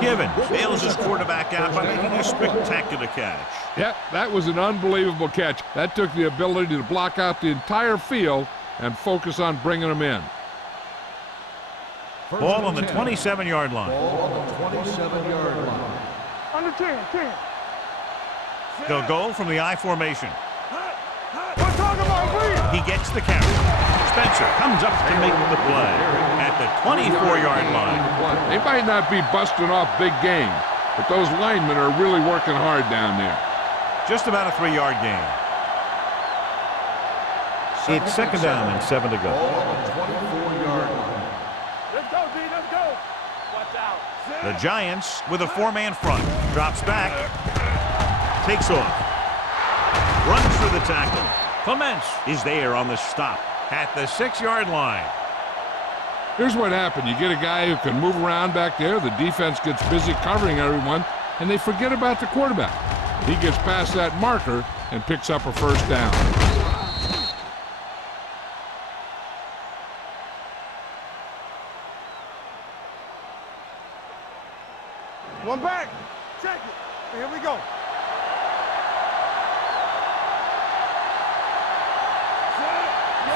Given bails his quarterback out by making a spectacular catch. Yep, that was an unbelievable catch. That took the ability to block out the entire field and focus on bringing them in. Ball on the 27-yard line. Ball on the 27-yard line. Under 10. They'll go from the I formation. We're talking about Reed. He gets the carry. Spencer comes up to make the play at the 24-yard line. They might not be busting off big game, But those linemen are really working hard down there. Just about a 3-yard gain. It's second down and 7 to go. Ball on the 24-yard line. Let's go, D. Let's go. Watch out. The Giants with a 4-man front. Drops back. Takes off. Runs for the tackle. Clements is there on the stop at the 6-yard line. Here's what happened. You get a guy who can move around back there. The defense gets busy covering everyone, and they forget about the quarterback. He gets past that marker and picks up a first down. One back. Check it. Here we go.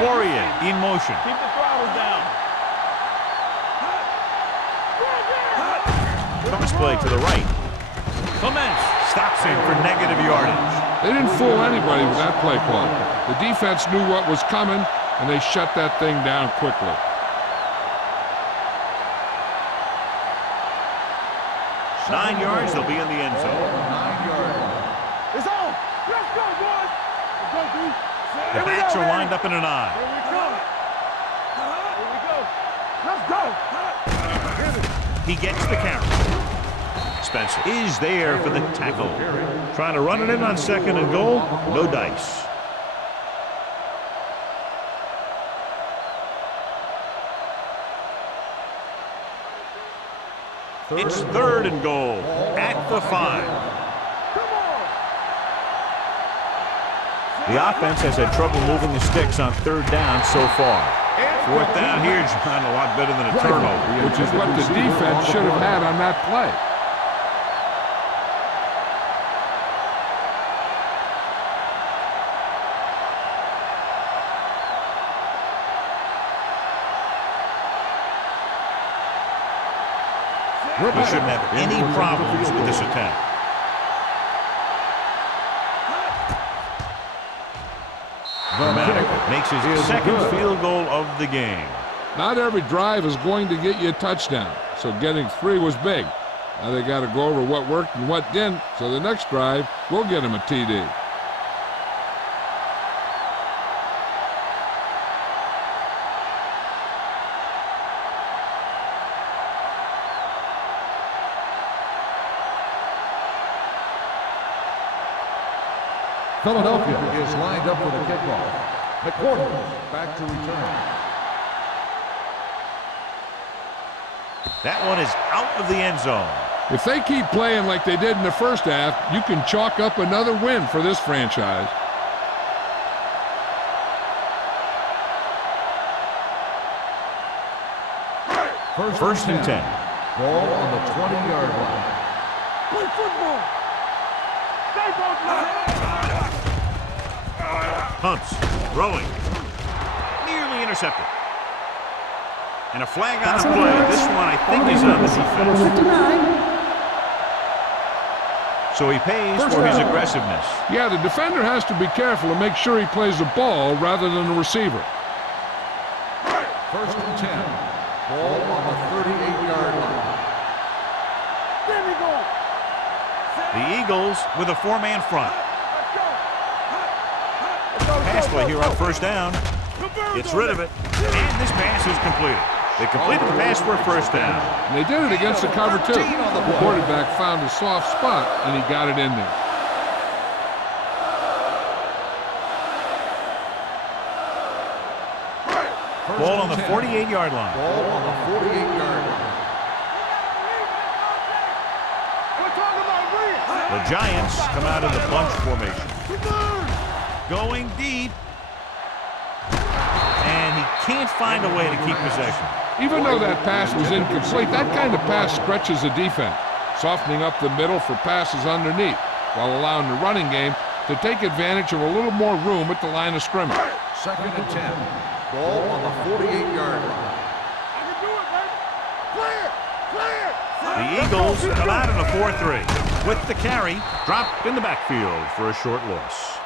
Fourier in motion. Keep the throttle down. Cross play to the right. Clements stops him for negative yardage. They didn't fool anybody with that play call. The defense knew what was coming, and they shut that thing down quickly. Nine yards, they'll be in the end zone. 9-yard line. It's on. Let's go, boys. Let's go, D. The backs are lined up in an eye. Here we go. Here we go. Let's go. He gets the carry. Spencer is there for the tackle. Trying to run it in on 2nd and goal. No dice. It's 3rd and goal at the 5. The offense has had trouble moving the sticks on 3rd down so far. 4th down here is a lot better than a turnover. Which is what the defense should have had on that play. He shouldn't have any problems with this attack. Dramatic makes his 2nd field goal of the game. Not every drive is going to get you a touchdown, so getting 3 was big. Now they got to go over what worked and what didn't, so the next drive will get him a TD. Philadelphia is lined up for the kickoff. McCormick back to return. That one is out of the end zone. If they keep playing like they did in the first half, you can chalk up another win for this franchise. First and 10. Ball on the 20-yard line. Play football. Stay both. Hunts, throwing, nearly intercepted. And a flag on the play. This one, I think, is on the defense. 59. So he pays for his aggressiveness. Yeah, the defender has to be careful and make sure he plays the ball rather than the receiver. First and 10. Ball on the 38-yard line. There we go. The Eagles with a 4-man front. Pass play here on 1st down. Gets rid of it. And this pass is completed. They completed the pass for a 1st down. And they did it against the cover, too. The quarterback found a soft spot, and he got it in there. Ball on the 48-yard line. Ball on the 48-yard line. The Giants come out in the bunch formation. Going deep. And he can't find a way to keep possession. Even though that pass was incomplete, that kind of pass stretches the defense, softening up the middle for passes underneath, while allowing the running game to take advantage of a little more room at the line of scrimmage. 2nd and 10. Ball on the 48-yard line. I can do it, baby. Clear! Clear! The Eagles come out in a 4-3. With the carry, dropped in the backfield for a short loss.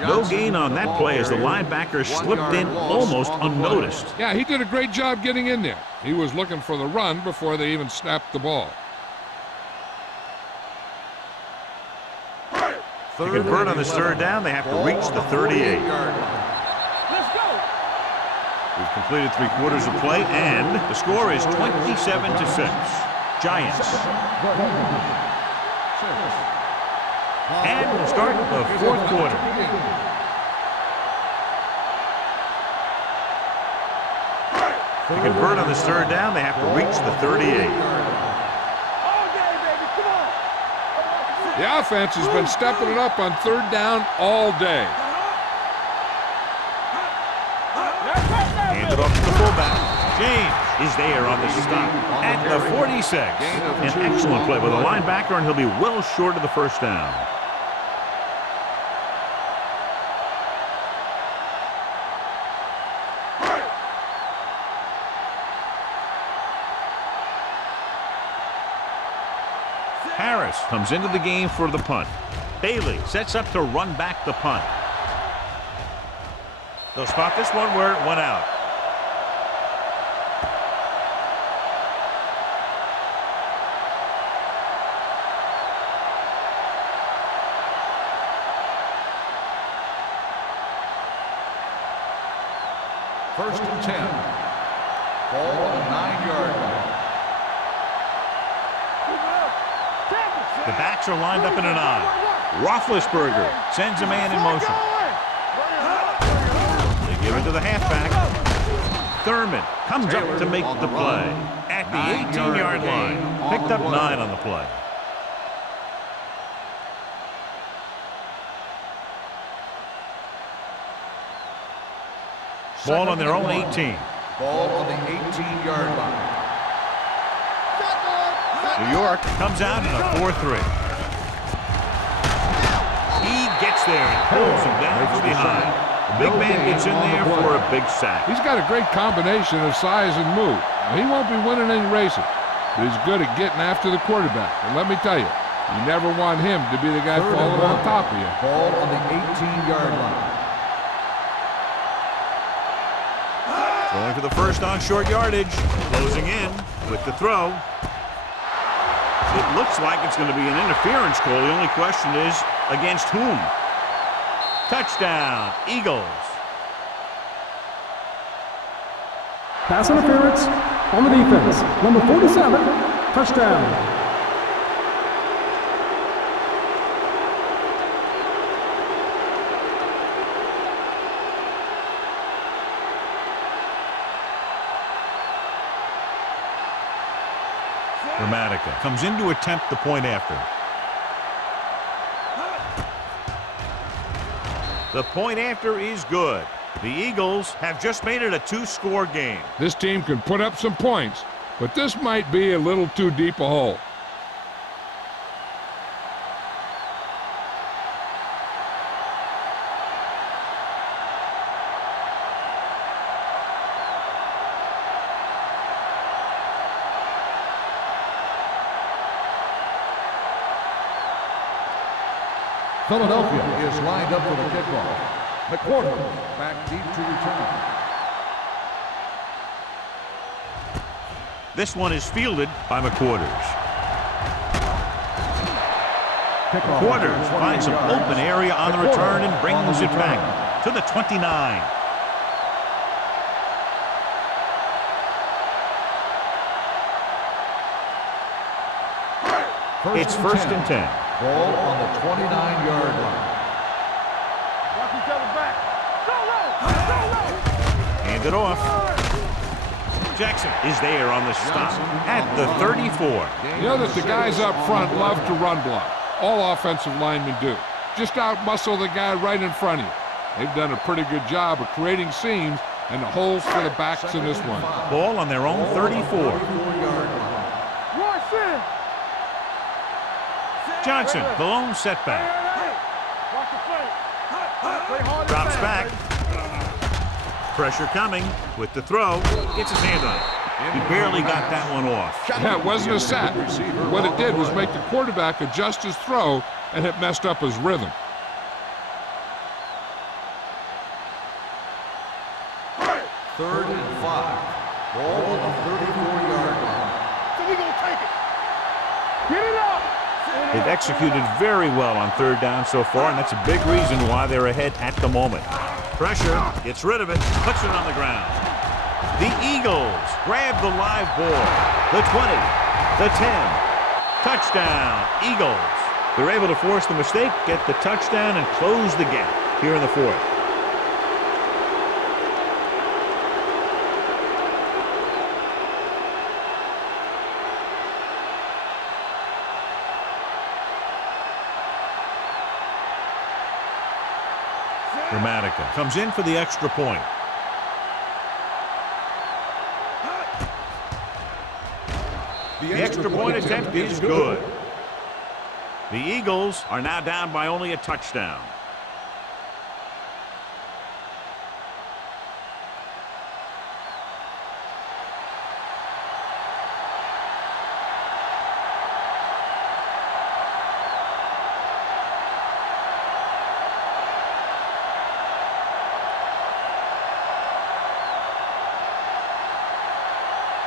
No gain on that play as the linebacker slipped in almost unnoticed. Yeah, he did a great job getting in there. He was looking for the run before they even snapped the ball. To convert on this third down, they have to reach the 38. Let's go. We've completed 3 quarters of play, and the score is 27-6. Giants. And we'll start the 4th quarter. To convert on this third down, they have to reach the 38. All day, baby. Come on. The offense has been stepping it up on third down all day. Hand it off to the fullback. James is there on the stop at the 46. An excellent play by the linebacker, and he'll be well short of the first down. Harris comes into the game for the punt. Bailey sets up to run back the punt. They'll spot this one where it went out. First and 10. Ball on the 9-yard line. The backs are lined up in an I. Roethlisberger sends a man in motion. They give it to the halfback. Thurman comes up to make the play at the 18-yard line. Picked up 9 on the play. Ball on their own 18. Ball on the 18-yard line. New York comes out in a 4-3. He gets there and pulls him down from behind. The big man gets in there for a big sack. He's got a great combination of size and move. Now, he won't be winning any races, but he's good at getting after the quarterback. And let me tell you, you never want him to be the guy falling on top of you. Ball on the 18-yard line. Going for the first on short yardage. Closing in with the throw. It looks like it's going to be an interference call. The only question is, against whom? Touchdown, Eagles. Pass interference on the defense. Number 47, touchdown. Dramatica comes in to attempt the point after. The point after is good. The Eagles have just made it a 2-score game. This team can put up some points, but this might be a little too deep a hole. Philadelphia is lined up for the kickoff. McQuarter back deep to return. This one is fielded by McQuarters. McQuarters finds some open area on the return and brings it back to the 29. It's first and 10. Ball on the 29-yard line. Watch each other back. Go, Hand it off. Jackson is there on the stop at the 34. You know that the guys up front love to run block. All offensive linemen do. Just out-muscle the guy right in front of you. They've done a pretty good job of creating seams and the holes for the backs in this one. Ball on their own 34. Johnson, the lone setback. Drops back. Pressure coming with the throw. Gets his hand on it. He barely got that one off. Yeah, it wasn't a sack. What it did was make the quarterback adjust his throw, and it messed up his rhythm. Third and 5. Ball on the 34-yard line. So we gonna take it. Get it up. They've executed very well on third down so far, and that's a big reason why they're ahead at the moment. Pressure, gets rid of it, puts it on the ground. The Eagles grab the live ball. The 20, the 10. Touchdown, Eagles. They're able to force the mistake, get the touchdown, and close the gap here in the fourth. Dramatica comes in for the extra point. The extra point attempt is good. The Eagles are now down by only a touchdown.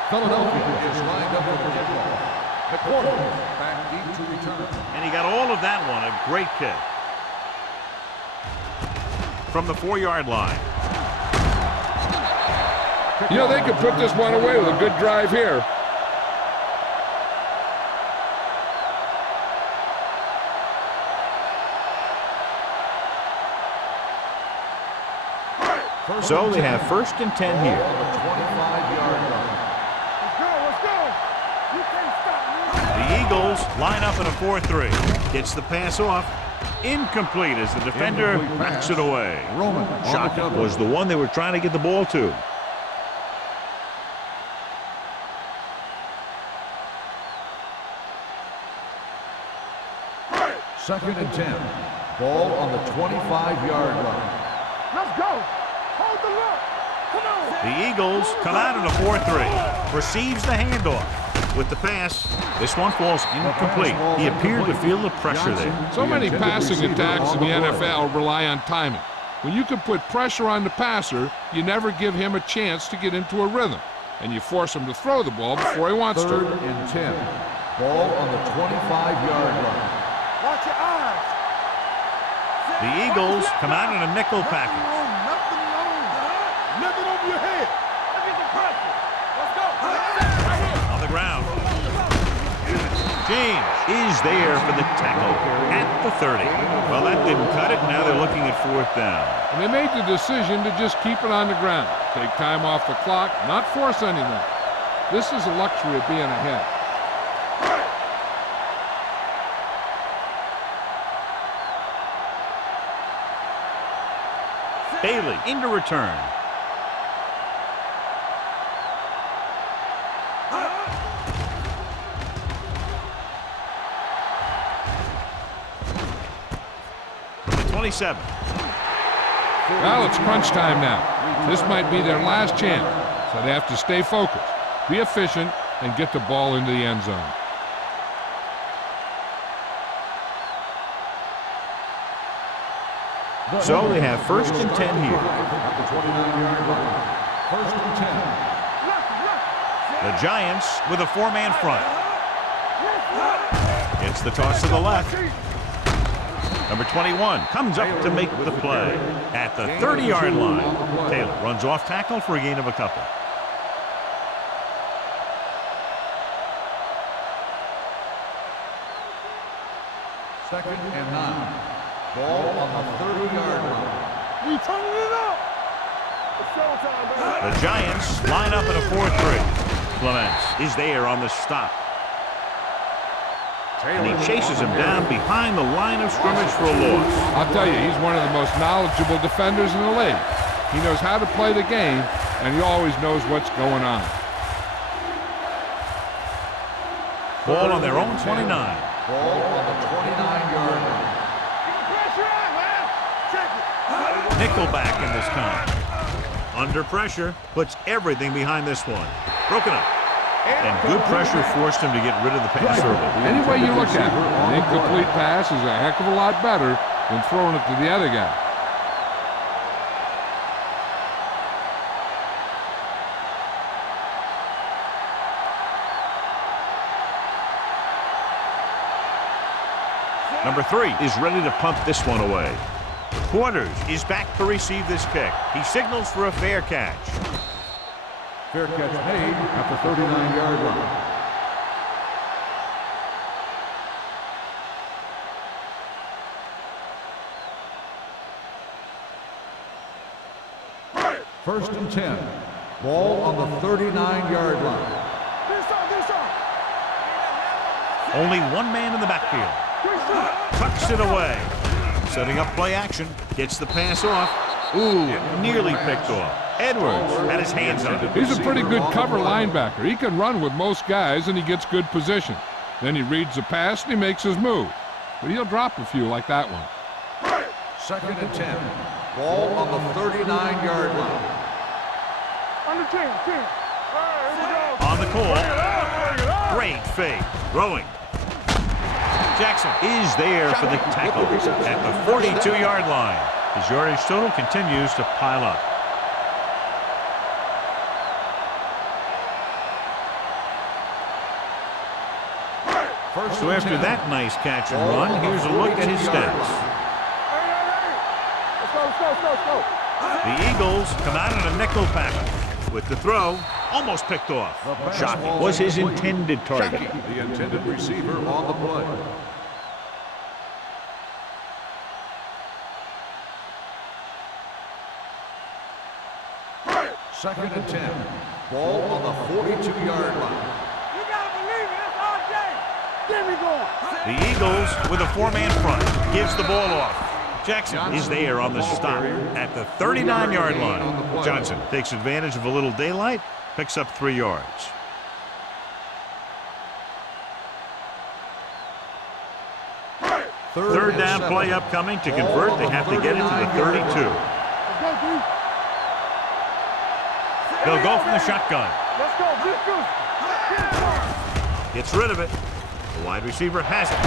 Philadelphia is lined up for the kickoff. The quarterback back deep to return. And he got all of that one. A great kick. From the 4-yard line. You know, they could put this one away with a good drive here. So they have 1st and 10 here. On the 25-yard line. Let's go. You can't stop me. The Eagles line up in a 4-3. Gets the pass off. Incomplete as the defender backs it away. Roman Shot was the one they were trying to get the ball to. Second and 10. Ball on the 25-yard line. Let's go. Hold the look. Come on. The Eagles come out in a 4-3. Receives the handoff. With the pass, this one falls incomplete. He appeared to feel the pressure there. So many passing attacks in the NFL rely on timing. When you can put pressure on the passer, you never give him a chance to get into a rhythm, and you force him to throw the ball before he wants Third to. and 10. Ball on the 25-yard line. Watch your eyes. The Eagles come out in a nickel package. Nothing on. Nothing over your head. Look at the pressure. Let's go. Right here. On the ground. James is there for the tackle at the 30. Well, that didn't cut it. Now they're looking at 4th down. And they made the decision to just keep it on the ground, take time off the clock, not force anything. This is the luxury of being ahead. Bailey into return. From the 27. Well, it's crunch time now. This might be their last chance, so they have to stay focused, be efficient, and get the ball into the end zone. So they have 1st and 10 here. At the 29-yard line. 1st and 10. The Giants with a 4-man front. Gets the toss to the left. Number 21 comes up to make the play at the 30-yard line. Taylor runs off tackle for a gain of a couple. Second and 9. Ball on the 30-yard line. We turning it up. It's showtime, baby. The Giants line up in a 4-3. Clements is there on the stop. And he chases him down behind the line of scrimmage for a loss. I'll tell you, he's one of the most knowledgeable defenders in the league. He knows how to play the game, and he always knows what's going on. Ball on their own 29. Ball on the 29-yard line. Pressure on, man. Check it. Nickelback in this time. Under pressure, puts everything behind this one. Broken up. And good pressure forced him to get rid of the pass early. Any way you look at it, an incomplete pass is a heck of a lot better than throwing it to the other guy. Number 3 is ready to punt this one away. Quarters is back to receive this kick. He signals for a fair catch. Fair catch made at the 39-yard line. First and 10. Ball on the 39-yard line. Only one man in the backfield. Tucks it away. Setting up play action. Gets the pass off. Ooh, nearly picked off. Edwards had his hands on it. He's a pretty good cover linebacker. He can run with most guys, and he gets good position. Then he reads the pass, and he makes his move. But he'll drop a few like that one. Second and 10. Ball on the 39-yard line. On the 10. On the call. Great fake. Throwing. Jackson is there for the tackle at the 42-yard line. His yardage total continues to pile up. So after that nice catch and run, here's a look at his stats. Let's go. The Eagles come out in a nickel package. With the throw, almost picked off. Shockey was his intended target. The intended receiver on the play. Second and 10. Ball on the 42-yard line. You gotta believe it. That's our game. Get me going. The Eagles with a 4-man front gives the ball off. Jackson is there on the stop at the 39-yard line. Johnson takes advantage of a little daylight, picks up 3 yards. Third down play upcoming. To convert, they have to get it to the 32. They'll go from the shotgun. Let's go. Gets rid of it. The wide receiver has it.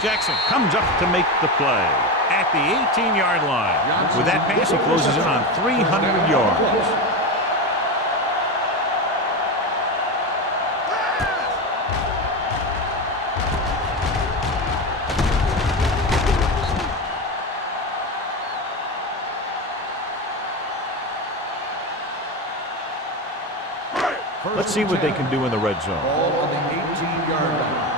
Jackson comes up to make the play at the 18-yard line. With that pass, he closes in on 300 yards. Let's see what they can do in the red zone. Ball on the 18-yard line.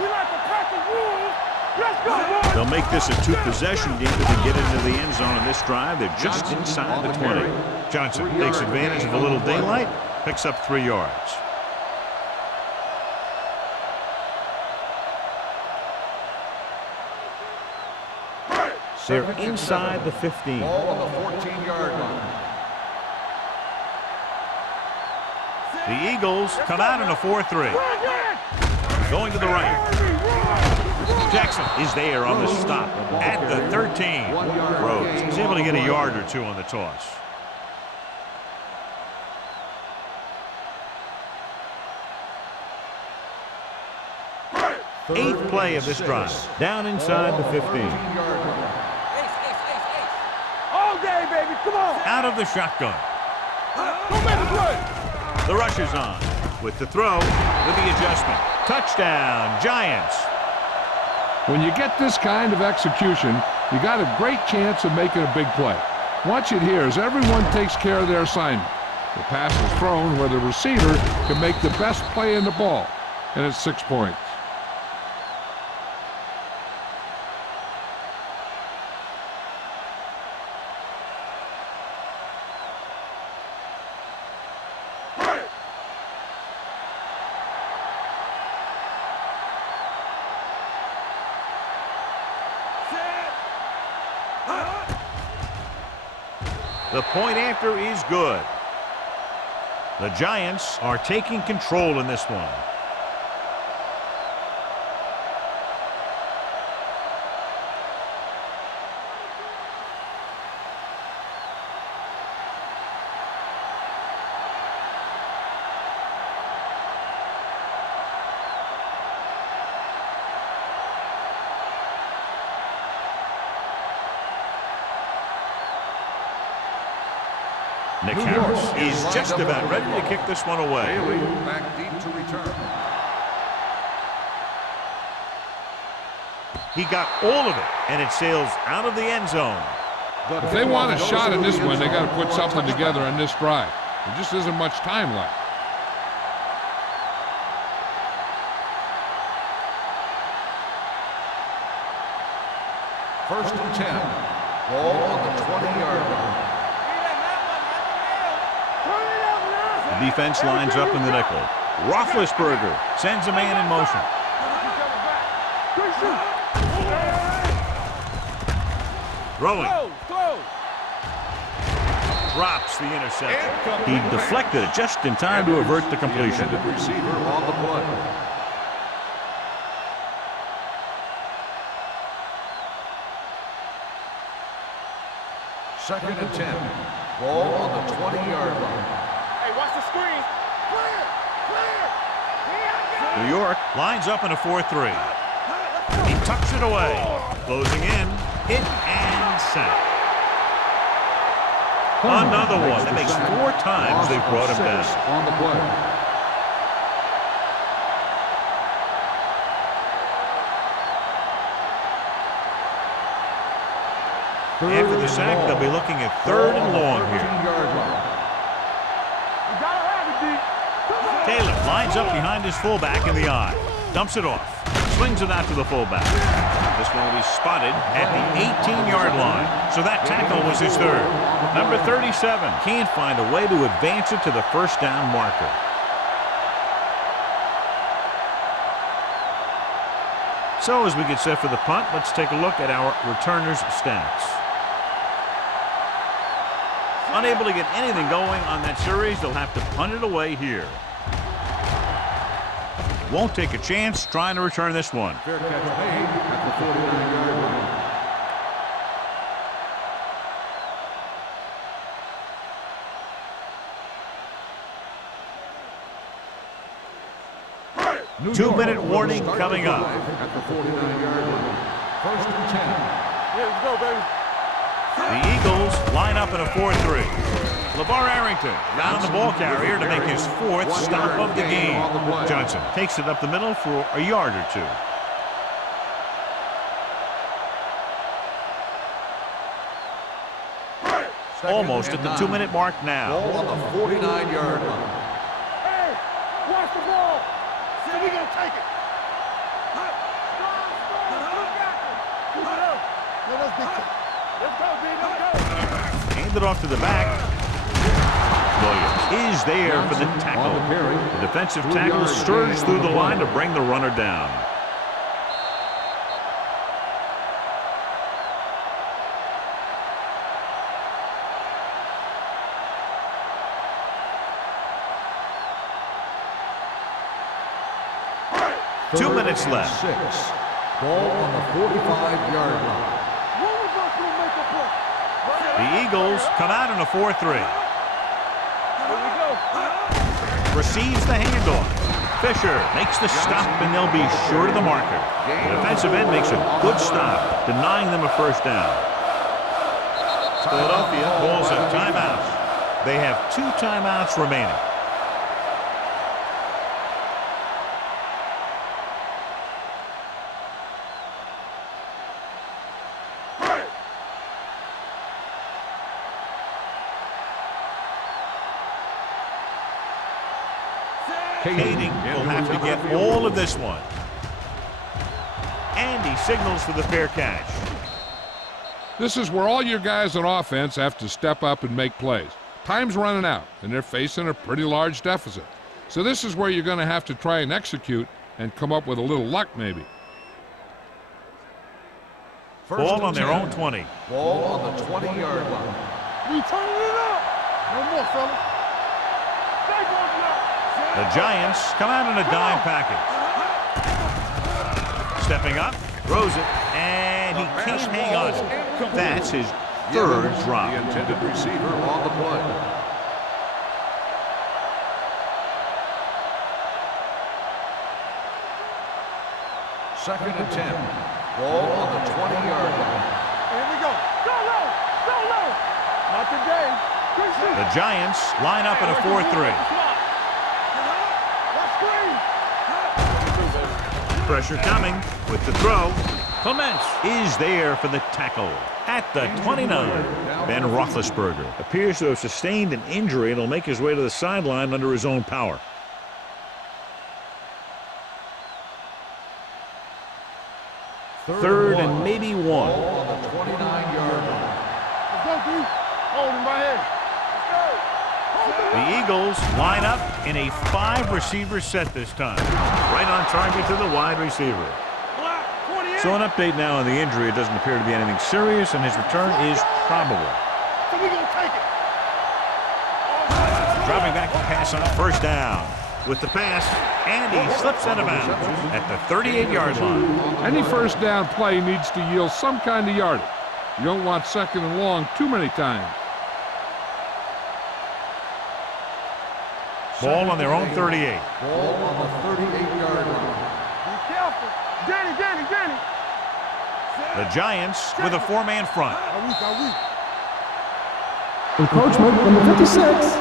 We like the practice rules. Let's go, boys. They'll make this a 2-possession game if they get into the end zone on this drive. They're just inside the 20. Johnson takes advantage of a little daylight, picks up 3 yards. They're inside the 15. Ball on the 14-yard line. The Eagles come out in a 4-3. Going to the right. Jackson is there on the stop at the 13. Rhodes is able to get a yard or 2 on the toss. Eighth play of this drive. Down inside the 15. All day, baby. Come on. Out of the shotgun. Don't make a play. The rush is on. With the throw, with the adjustment. Touchdown, Giants. When you get this kind of execution, you got a great chance of making a big play. Watch it here as everyone takes care of their assignment. The pass is thrown where the receiver can make the best play in the ball, and it's 6 points. The point after is good. The Giants are taking control in this one. Nick Harris is just about ready to kick this one away. Bailey back deep to return. He got all of it, and it sails out of the end zone. If they want a shot in this one, they got to put something together on this drive. There just isn't much time left. First and 10. Ball on the 20-yard line. The defense lines up in the nickel. Roethlisberger sends a man in motion. Throwing. Drops the interception. He deflected it just in time to avert the completion. The receiver on the play. Second and 10. Ball on the 20-yard line. Hey, watch the screen. Clear! Clear! New York lines up in a 4-3. He tucks it away. Closing in. Hit and sack. Another one. That makes 4 times they've brought him down. On the play. After the sack, they'll be looking at 3rd and long here. Taylor lines up behind his fullback in the eye. Dumps it off. Swings it out to the fullback. This one will be spotted at the 18-yard line. So that tackle was his 3rd. Number 37 can't find a way to advance it to the first down marker. So as we get set for the punt, let's take a look at our returners' stats. Unable to get anything going on that series, they'll have to punt it away here. Won't take a chance trying to return this one. Fair catch made at the 49-yard line. 2-minute warning coming up. At the 49-yard line. First and 10. Yeah, let's go, baby. The Eagles line up in a 4-3. LeVar Arrington down on the ball carrier to make his 4th stop of the game. Johnson takes it up the middle for a yard or 2. Almost at the 2-minute mark now. Ball on the 49-yard line. Hey, watch the ball. See, we gonna take it. Let's go, B, let's go. Hand it off to the back. Williams is there for the tackle. The defensive tackle surged through the line to bring the runner down. Third 2 minutes and left. 6. Ball on the 45-yard line. The Eagles come out in a 4-3. Receives the handoff. Fisher makes the stop, and they'll be short of the marker. The defensive end makes a good stop, denying them a first down. Philadelphia calls a timeout. They have 2 timeouts remaining. Kading will have to get all of this one. And he signals for the fair catch. This is where all your guys on offense have to step up and make plays. Time's running out, and they're facing a pretty large deficit. So this is where you're going to have to try and execute and come up with a little luck, maybe. Ball on their own 20. Ball on the 20-yard line. We turning it up. No more, fellas. Stay going now. The Giants come out in a dime package. Stepping up, throws it, and he can't hang on. That's his 3rd drop. The intended receiver on the play. Second and 10. Ball on the 20-yard line. Here we go. Go low. Go low. Not today. The Giants line up in a 4-3. Pressure coming with the throw. Clements is there for the tackle at the 29. Ben Roethlisberger appears to have sustained an injury and will make his way to the sideline under his own power. Third and maybe one. On the 29-yard line. Let's go, D. Hold him right here. The Eagles line up in a 5-receiver set this time. Right on target to the wide receiver. So an update now on the injury. It doesn't appear to be anything serious, and his return is probable. So we gonna take it. Dropping back to pass on first down. With the pass, and he slips out of bounds at the 38-yard line. Any first down play needs to yield some kind of yardage. You don't want second and long too many times. Ball on their own 38. Ball on the 38-yard line. Be careful. Danny. The Giants with a 4-man front. Encroachment, number 56.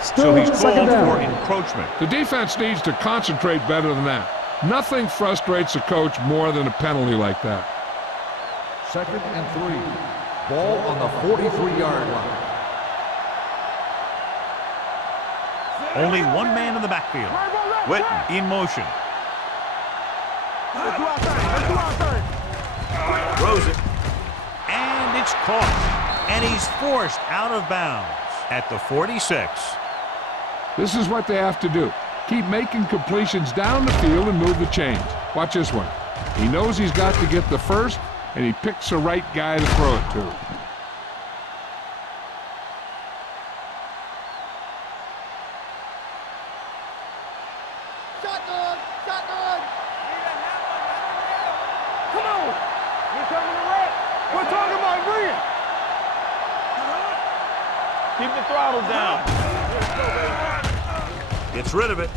Still So he's second called down. for encroachment. The defense needs to concentrate better than that. Nothing frustrates a coach more than a penalty like that. 2nd and 3. Ball on the 43-yard line. Only one man in the backfield. Witten in motion. Let's do our thing. Throws it. And it's caught. And he's forced out of bounds at the 46. This is what they have to do. Keep making completions down the field and move the chains. Watch this one. He knows he's got to get the first, and he picks the right guy to throw it to. Shotgun. Come on. We're coming to red. We're talking about green. Keep the throttle down. Gets rid of it.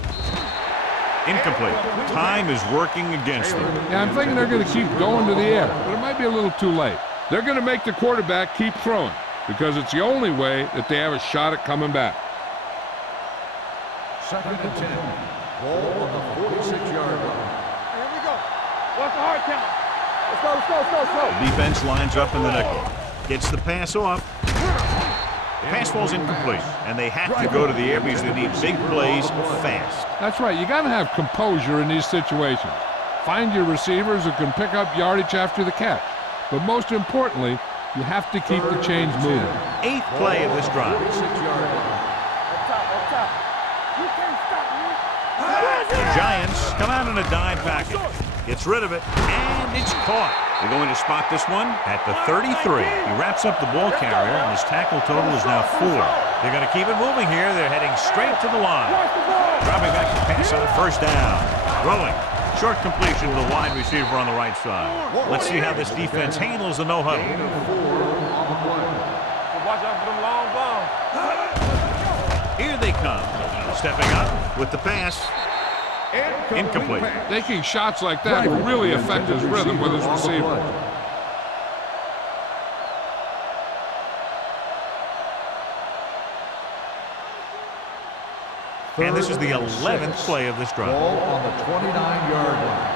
Incomplete. Time is working against them. Yeah, I'm thinking they're going to keep going to the air, but it might be a little too late. They're going to make the quarterback keep throwing because it's the only way that they have a shot at coming back. 2nd and 10. Ball on the 46-yard line. Here we go. What's the hard count? Let's go. The defense lines up in the nickel. Gets the pass off. The pass falls incomplete, and they have to go to the air because they need big plays fast. That's right. You got to have composure in these situations. Find your receivers who can pick up yardage after the catch. But most importantly, you have to keep the chains moving. 8th play of this drive. 46-yard line. Up top. You can't stop me. The Giants come out in a dime package. Gets rid of it, and it's caught. They're going to spot this one at the 33. He wraps up the ball carrier, and his tackle total is now 4. They're going to keep it moving here. They're heading straight to the line. Dropping back to pass on first down. Throwing. Short completion to the wide receiver on the right side. Let's see how this defense handles the no-huddle. Watch out for them long balls. Here they come. Stepping up with the pass. Incomplete. Taking shots like that will really affect his rhythm with his receiver. And this is the 11th play of this drive. Ball on the 29-yard line.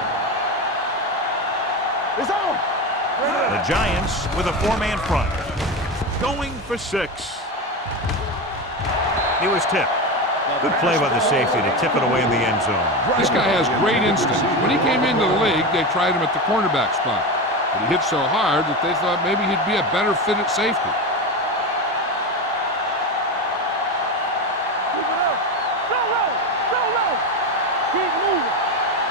It's on. The Giants with a 4-man front. Going for 6. He was tipped. Good play by the safety to tip it away in the end zone. This guy has great instincts. When he came into the league, they tried him at the cornerback spot. But he hit so hard that they thought maybe he'd be a better fit at safety. Keep it up. Go low. Keep moving.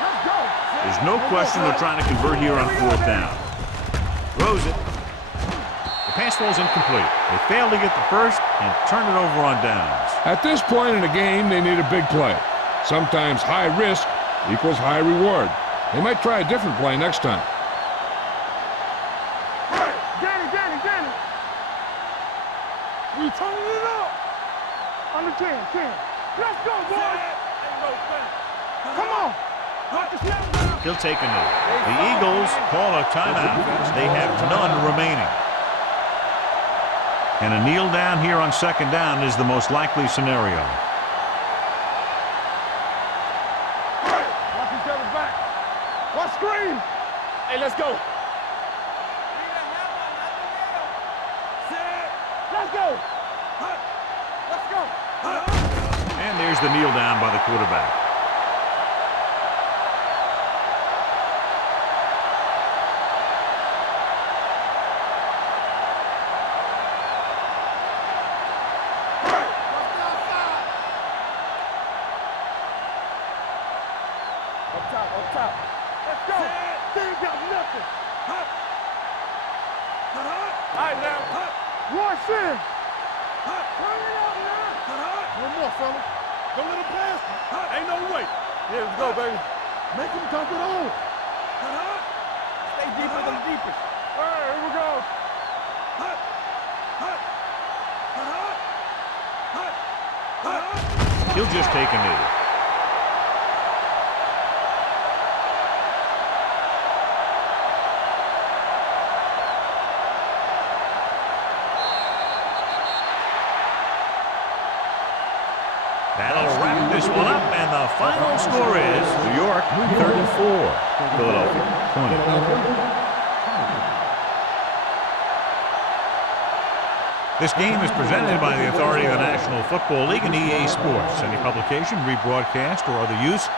Let's go. There's no question they're trying to convert here on 4th down. Throws it. The pass falls incomplete. They fail to get the first and turn it over on downs. At this point in the game, they need a big play. Sometimes high risk equals high reward. They might try a different play next time. Danny. We turning it up. Under 10. Let's go, boys. Come on. Watch the snap. He'll take a knee. The Eagles call a timeout. They have none remaining. And a kneel down here on 2nd down is the most likely scenario. Watch each other back. Watch screen. Hey, let's go. Let's go. Let's go. And there's the kneel down by the quarterback. Up top. Let's go. They ain't got nothing. All right, now. Rush in. Turn it up now. One more, fella. Don't let him pass. Ain't no way. Yeah, let's go, baby. Make him dump it on. Stay deeper than the deepest. All right, here we go. He'll just take a knee. That'll wrap this one up, and the final score is New York 34, Philadelphia 20. This game is presented by the authority of the National Football League and EA Sports. Any publication, rebroadcast, or other use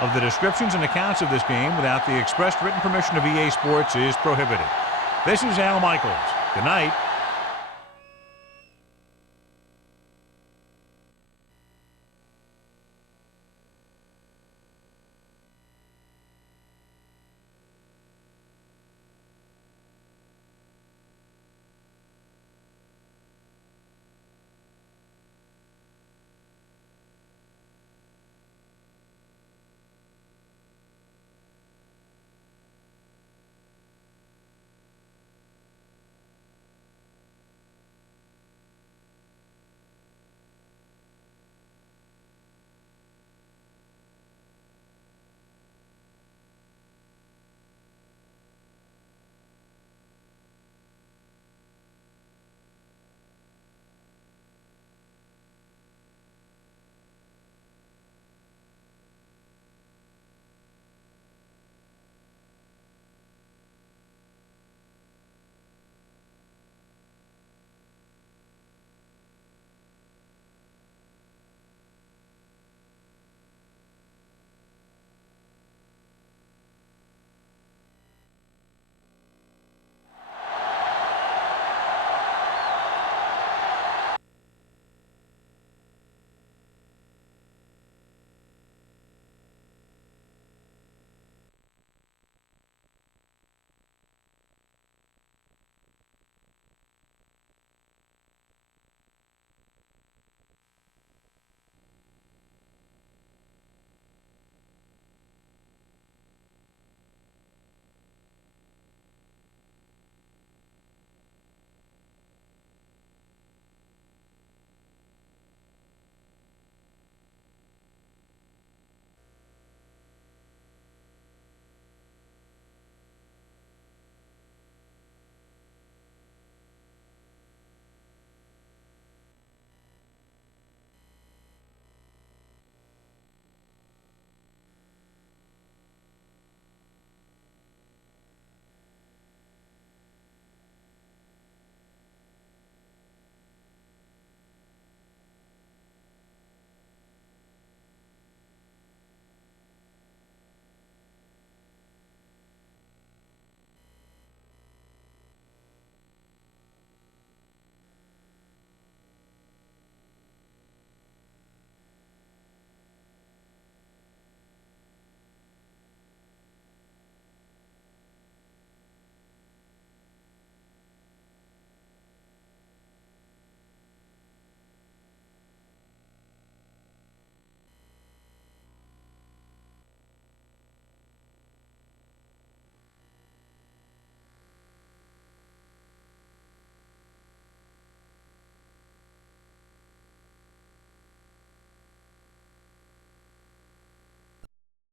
of the descriptions and accounts of this game without the expressed written permission of EA Sports is prohibited. This is Al Michaels. Good night.